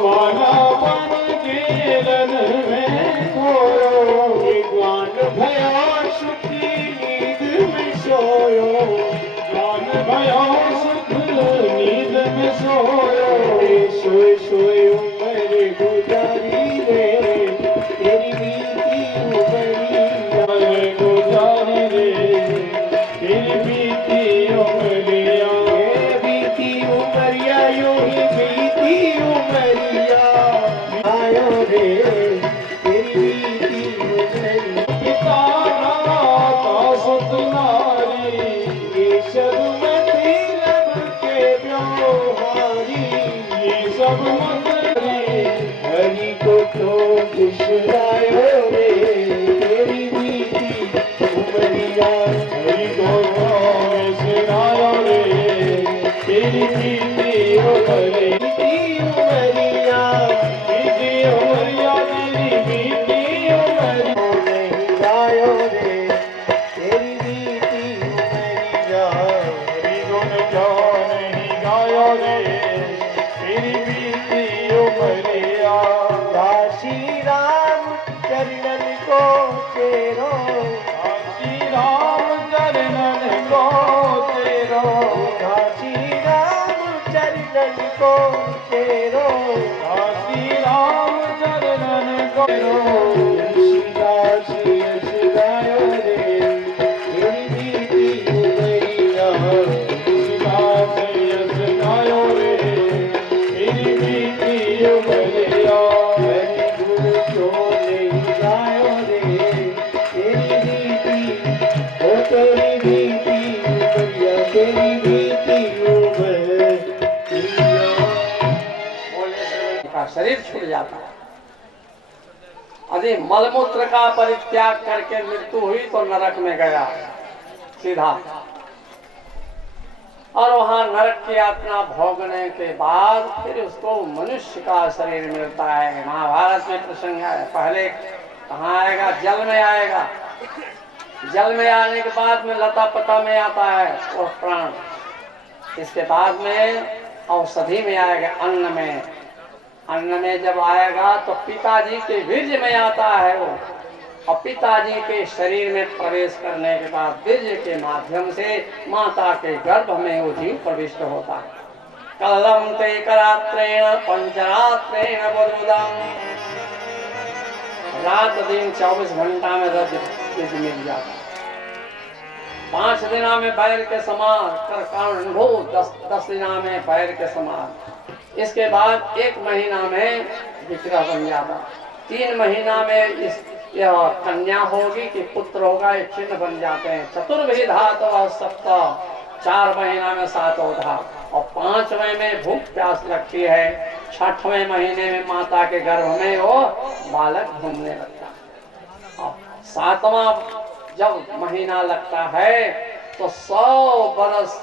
वालापन खेलन में खोयो, ज्ञान भया सुखी नींद में सोयो, ज्ञान भया सुख नींद में सोयो, सोए सोए उम्र गुजारी रे तेरी बीती उमरिया, गुजारी रे तेरी बीती उमरिया, बीती उमरिया यूं ही बीती उमरिया, आयो रे तेरी बीती उमरिया, पिता माता सतनारी ये सब मती रब के व्यवहारी, ये सब मती हरि को तो खुशरायो रे तेरी बीती उमरिया, हरि को तो खुशरायो रे तेरी बीती उमरिया, बीती उमरिया तेरी बीती उमरिया, नहीं गायो रे तेरी बीती उमरिया, हरि गुण क्यों नहीं गायो रे तेरी बीती उमरिया, काशी राम चरणन को तेरो, काशी राम चरणन को तेरो, काशी राम चरणन को तेरो, काशी राम चरणन को तेरो, यश यश गायो रे तेरी बीती उमरिया, यश यश गायो रे तेरी बीती उमरिया, हरि गुण क्यों नहीं गायो रे तेरी बीती, ओ तेरी बीती उमरिया, तेरी बीती उमरिया, का शरीर छूट जाता है। यदि मलमूत्र का परित्याग करके मृत्यु हुई तो नरक में गया सीधा। और वहां नरक की यातना भोगने के बाद फिर उसको मनुष्य का शरीर मिलता है। महाभारत में प्रसंग है। पहले कहाँ आएगा? जल में आएगा। जल में आने के बाद में लता पता में आता है वो प्राण। इसके बाद में औषधि में आएगा, अन्न में। अन्न में जब आएगा तो पिताजी के वीर्य में आता है वो, और पिताजी के शरीर में प्रवेश करने के बाद वीर्य के माध्यम से माता के गर्भ में वो जीव प्रविष्ट होता है। कलम ते करात्रेण पंचरात्रेण बरुदम, रात दिन 24 घंटा में रज मिल जाता है। 5 दिना में बैर के समान, कर कांढो 10 दिना में बैर के समान। इसके बाद 1 महीना में विग्रह बन जाता। 3 महीना में इस कन्या होगी कि पुत्र होगा, ये चिन्ह बन जाते हैं। चतुर्विधातव सप्त, 4 महीना में 7 धात, और 5वें में भूख प्यास लगती है। 6वें महीने में माता के गर्भ में वो बालक घूमने लगता है। और 7वां जब महीना लगता है तो 100 बरस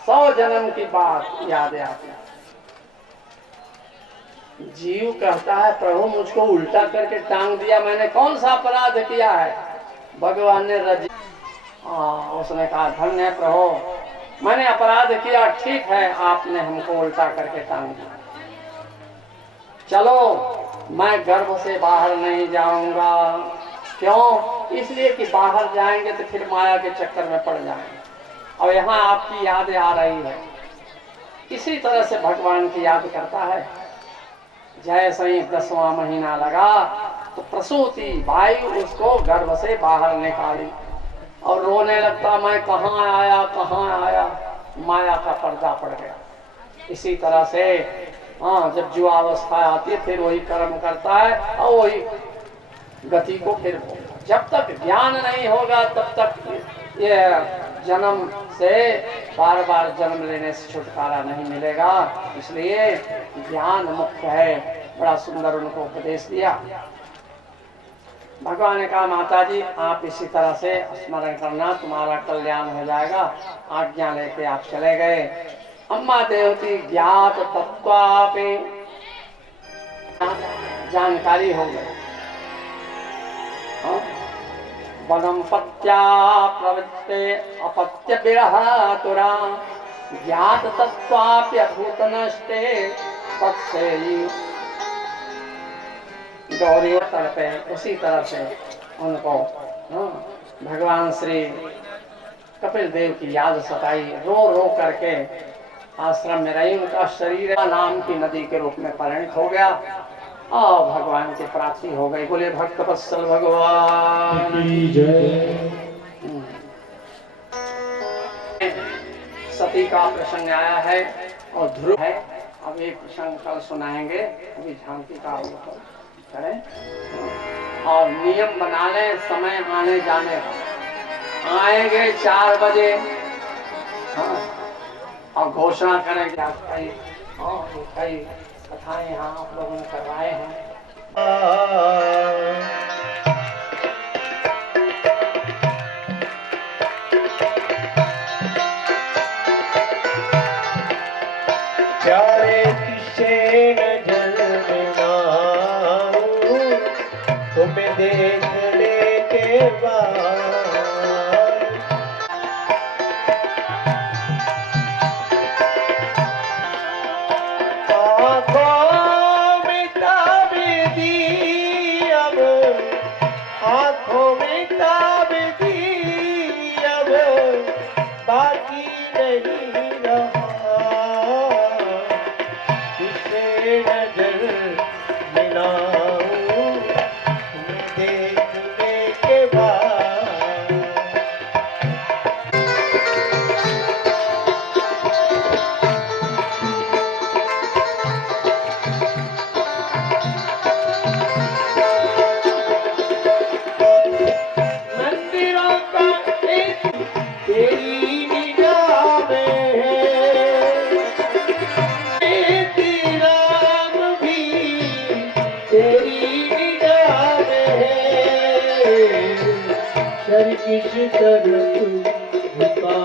100 जन्म की बात याद आती है। जीव कहता है प्रभु मुझको उल्टा करके टांग दिया, मैंने कौन सा अपराध किया है? भगवान ने उसने कहा धन्य है प्रभु, मैंने अपराध किया, ठीक है आपने हमको उल्टा करके टांग दिया। चलो मैं गर्भ से बाहर नहीं जाऊंगा। क्यों? इसलिए कि बाहर जाएंगे तो फिर माया के चक्कर में पड़ जाएंगे, और यहाँ आपकी यादें आ रही है। इसी तरह से भगवान की याद करता है। जैसे ही 10वां महीना लगा तो प्रसूति वायु उसको गर्भ से बाहर निकाली और रोने लगता, मैं कहाँ आया। माया का पर्दा पड़ गया। इसी तरह से जब जुआवस्था आती है फिर वही कर्म करता है और वही गति को फिर जब तक ज्ञान नहीं होगा तब तक ये जन्म से बार बार जन्म लेने से छुटकारा नहीं मिलेगा। इसलिए ज्ञान मुख्य है। बड़ा सुंदर उनको उपदेश दिया। भगवान ने कहा माता जी आप इसी तरह से स्मरण करना, तुम्हारा कल्याण हो जाएगा। आज्ञा लेके आप चले गए। अम्मा देवती ज्ञात तत्वापि जानकारी हो गई। वनम पत्या प्रवृत्ते अपत्य विरहातुरा ज्ञात तत्वाप्यभूत नष्टे तत्सेयी गौरी तड़पे। उसी तरह से उनको भगवान श्री कपिल देव की याद सताई। रो रो करके आश्रम में रही। उनका शरीर नाम की नदी के रूप में परिणत हो गया और भगवान की प्राप्ति हो गई। बोले भक्त वत्सल भगवान की जय। सती का प्रसंग आया है और ध्रुव है। अब ये प्रसंग कल सुनाएंगे। अभी झांकी का करें और नियम बना ले समय आने जाने का। आएंगे 4 बजे और घोषणा करेंगे आज कई कथाएं यहाँ आप लोगों ने करवाए हैं। प्यारे किसे नजर में आऊं तुम्हें देखने के बाद आंखों में ताब दी अब बाकी नहीं रहा किसे नजर मिलाऊं तुम्हें देखने के बाद। किस तरफ झुका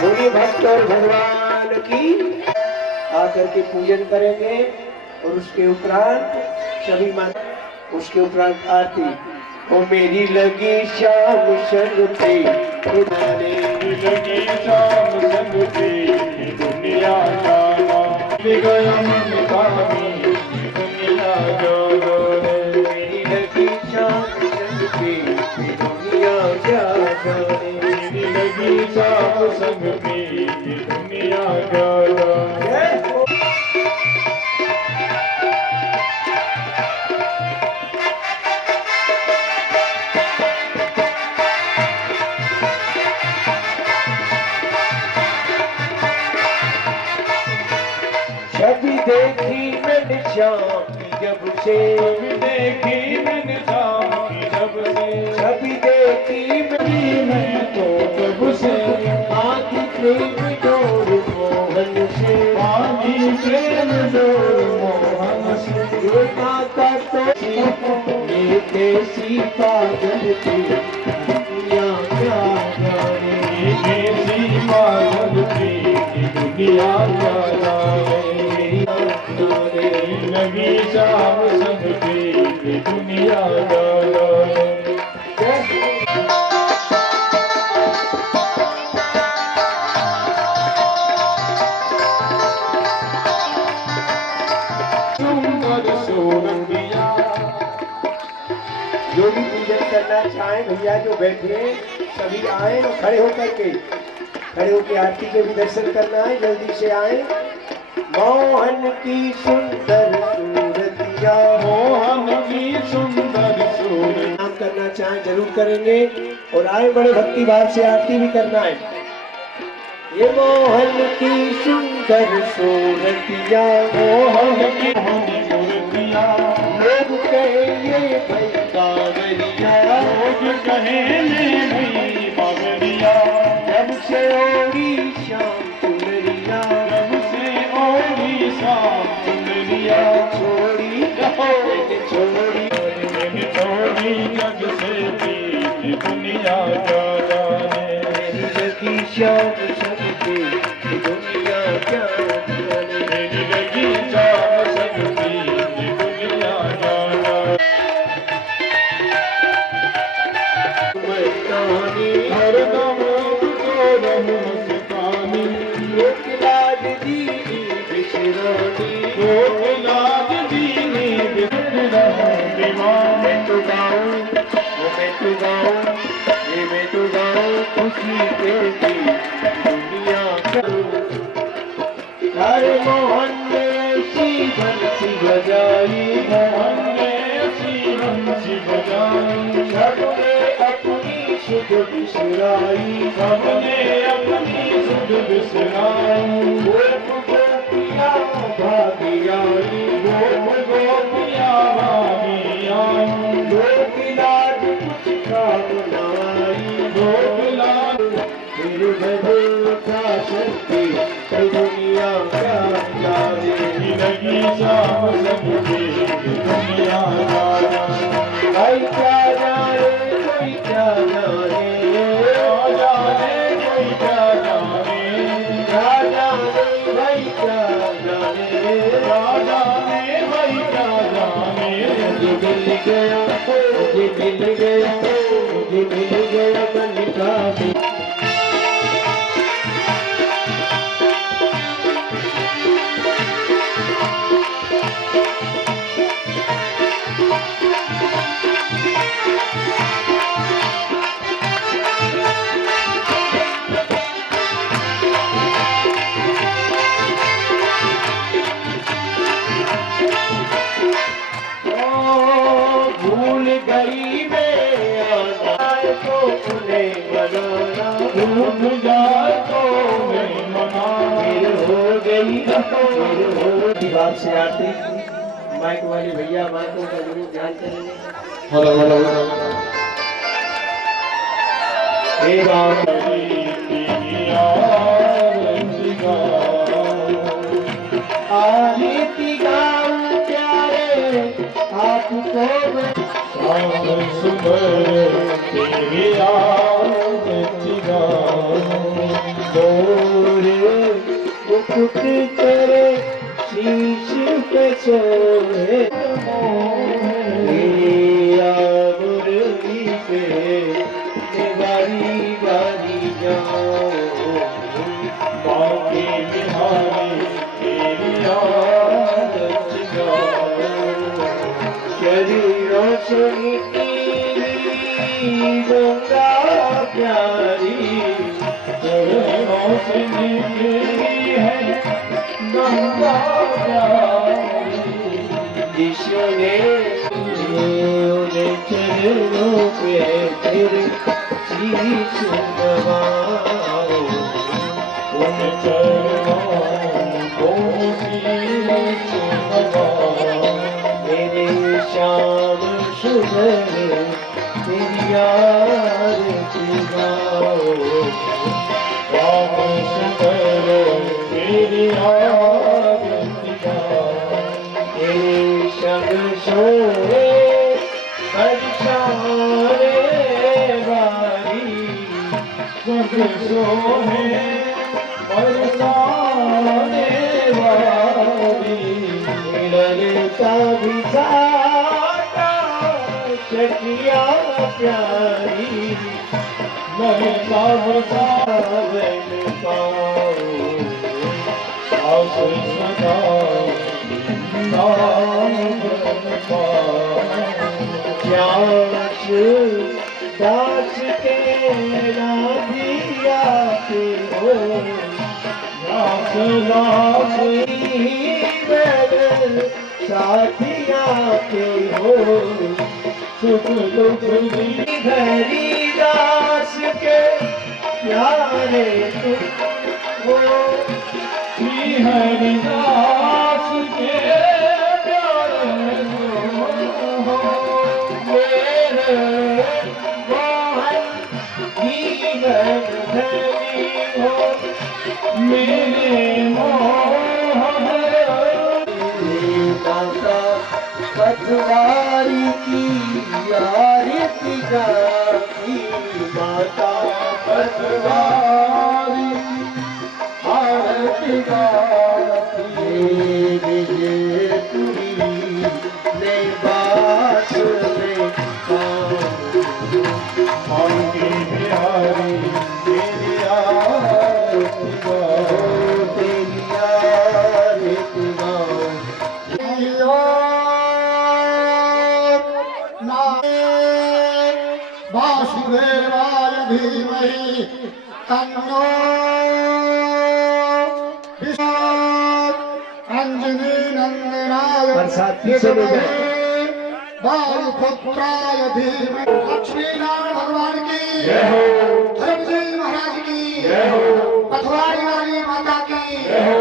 बोलिए भक्त और भगवान की। आकर के पूजन करेंगे और उसके उपरांत सभी माता, उसके उपरांत आरती। ओ मेरी लगी शाम संग पे उदारे, लगी शाम संग पे दुनिया जाना, गया मन पानी दुनिया जाना। मेरी लगी शाम संग पे दुनिया जाने, मेरी लगी शाम संग पे दुनिया जाना। छवि देखी मैंने शाम की जब से, देखी मैंने शाम की जब से, छवि देखी मैं तो जब से, आदि प्रेम डोर मोहन से, पानी प्रेम डोर मोहन से। ये माता तो ये कैसी पागल थी दुनिया क्या जाने, ये कैसी पागल थी दुनिया जाना है। लगी शाम संग पे दुनिया जाना है। सुंदर सोरंगिया, जो भी पूजन करना चाहें भैया जो बैठे हैं, सभी आए और खड़े होकर के आरती के भी दर्शन करना है, जल्दी से आए। मोहन की सुंदर सूरतिया, मोहन की सुंदर सूरत, नाम करना चाहें जरूर करेंगे और आए बड़े भक्ति भाव से आरती भी करना है। ये मोहन की सुंदर सूरतिया, मोहन की मूर्तिया, लोग कहे ये भाई कांवरिया, लोग कहे ये भई बावरिया, जब से ओरी शाम चुनरिया, जब से ओरी शाम चुनरिया, छोड़ी मैंने छोड़ी, मैंने छोड़ी जग से भी दुनिया जाना है। मेरी लगी शाम संग पे दुनिया क्या जाने, मेरी लगी शाम संग पे दुनिया जाना। मस्तानी हर दम तुझको रहूं मस्तानी, लोक लाज दीनी बिसरानी, लोक लाज दीनी बिसरा दीवान। मैं तो गाऊं ये मैं तो गाऊं खुशी के दी दुनिया करूं। हरे मोहन ने ऐसी बंसी बजाई, मोहन ने ऐसी बंसी बजाई, सबने अपनी सुध बिसराई, सबने अपनी सुध बिसराई। गोप गोपिया भागी आई, गोप गोपिया भागी आई, लोक लाज कुछ काम नाई, लोक लाज फिर भजो का शक्ति दुनिया क्या जाने, लगी शाम संग पे दुनिया जाना। भाई क्या जाने कोई क्या जाने, जाने कोई क्या जाने, क्या जाने भाई क्या जाने, जाने भाई क्या जाने। मुझे मिल गया मुझे मिल गया मुझे मिल गया मन का भी। भूल गई मैं आना तो उन्हें मनाना, भूल जाए तो नहीं मना। फिर हो गई फिर हो दीवार से आरती। माइक वाले भैया माइकों का जरूर ध्यान करेंगे। हेलो हेलो हे राम आरती गाऊं प्यारे श्याम सुंदर तेरी आरती गाऊं। मोरे मुकुट करे शीश पे सोए मेरा मुरली पे बारी बारी जाओ। बांके बिहारी तेरी आरती गाऊं। शरीरों से गंगा प्यारी चरणों से निकली है गंगा प्यारी। यीशु ने उन्हें चरणों पे तेरे शीश नवाओ। उन चरणों को शीश नवाओ। मेरे श्याम सुंदर तेरी आरती गाओ। श्याम सुंदर तेरी आरती गाऊं। तेरे शब्द सोए बरसाने वाली सुख सोहे बरसाने वाली। ललता बिसाता चकिया प्यारी ललता सावन पाओ। आस सदा सावन पाओ। जांच दास तेरा दिया के हो। दास दास साथिया के हो। सुख दुख दी हरिदास के प्यारे तुम हो। श्री हरिदास के प्यारे हो। मेरे मोहन जीवन धनी हो। मेरे मोहन माता पतवारी की आरती गाती। माता पतवारी आरती गाती। विजय तुरी ने बास में बांके बिहारी तेरी आरती गाऊं। तेरी आरती गाओ। वासुदेवाय धीमहि तन्नो अंजनी नंदनाय बरसात पीछे ले जाए। वायुपुत्राय धीमहि। लक्ष्मी नारायण भगवान की जय हो। धर्मजी महाराज की जय हो। पथवारी वाली माता की जय हो।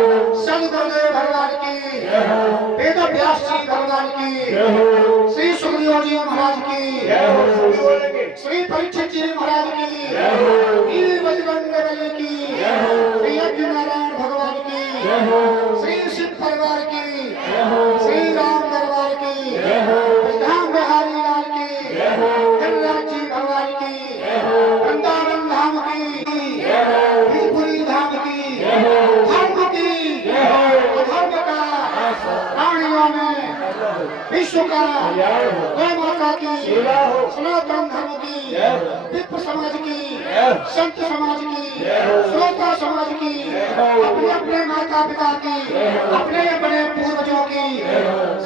संत गुरुदेव भगवान की जय हो। वेद व्यास जी भगवान की जय हो। श्री सुखदेव जी महाराज की जय हो। श्री परीक्षित जी महाराज की जय हो। वीर बजरंग बली की जय हो। श्री यज्ञ नारायण भगवान की जय हो। श्री शिव परिवार की जय हो। श्री राम दरबार की जय हो। राम बिहारी लाल की जय हो। गिरिराज जी भगवान की जय हो। वृंदावन धाम की जय हो। त्रिपुरी धाम की जय हो। धर्म की जय हो। धर्म का प्राणियों में विश्व का गौ माता की सनातन धर्म की विप्र समाज की संत समाज की श्रोता समाज की अपने अपने माता पिता की अपने अपने पूर्वजों की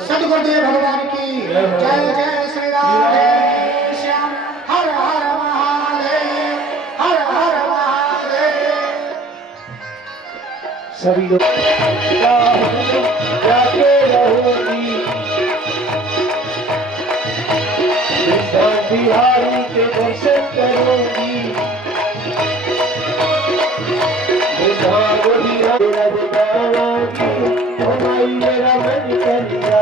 सदगुरुदेव भगवान की जय जय श्री राम जय श्याम। हर हर महादेव हर हर महादेव। सभी लोग जाके रहोगी। बिहारी के दर्शन करोगी। मेरा बुलावागी हमारी मेरा मन करिया।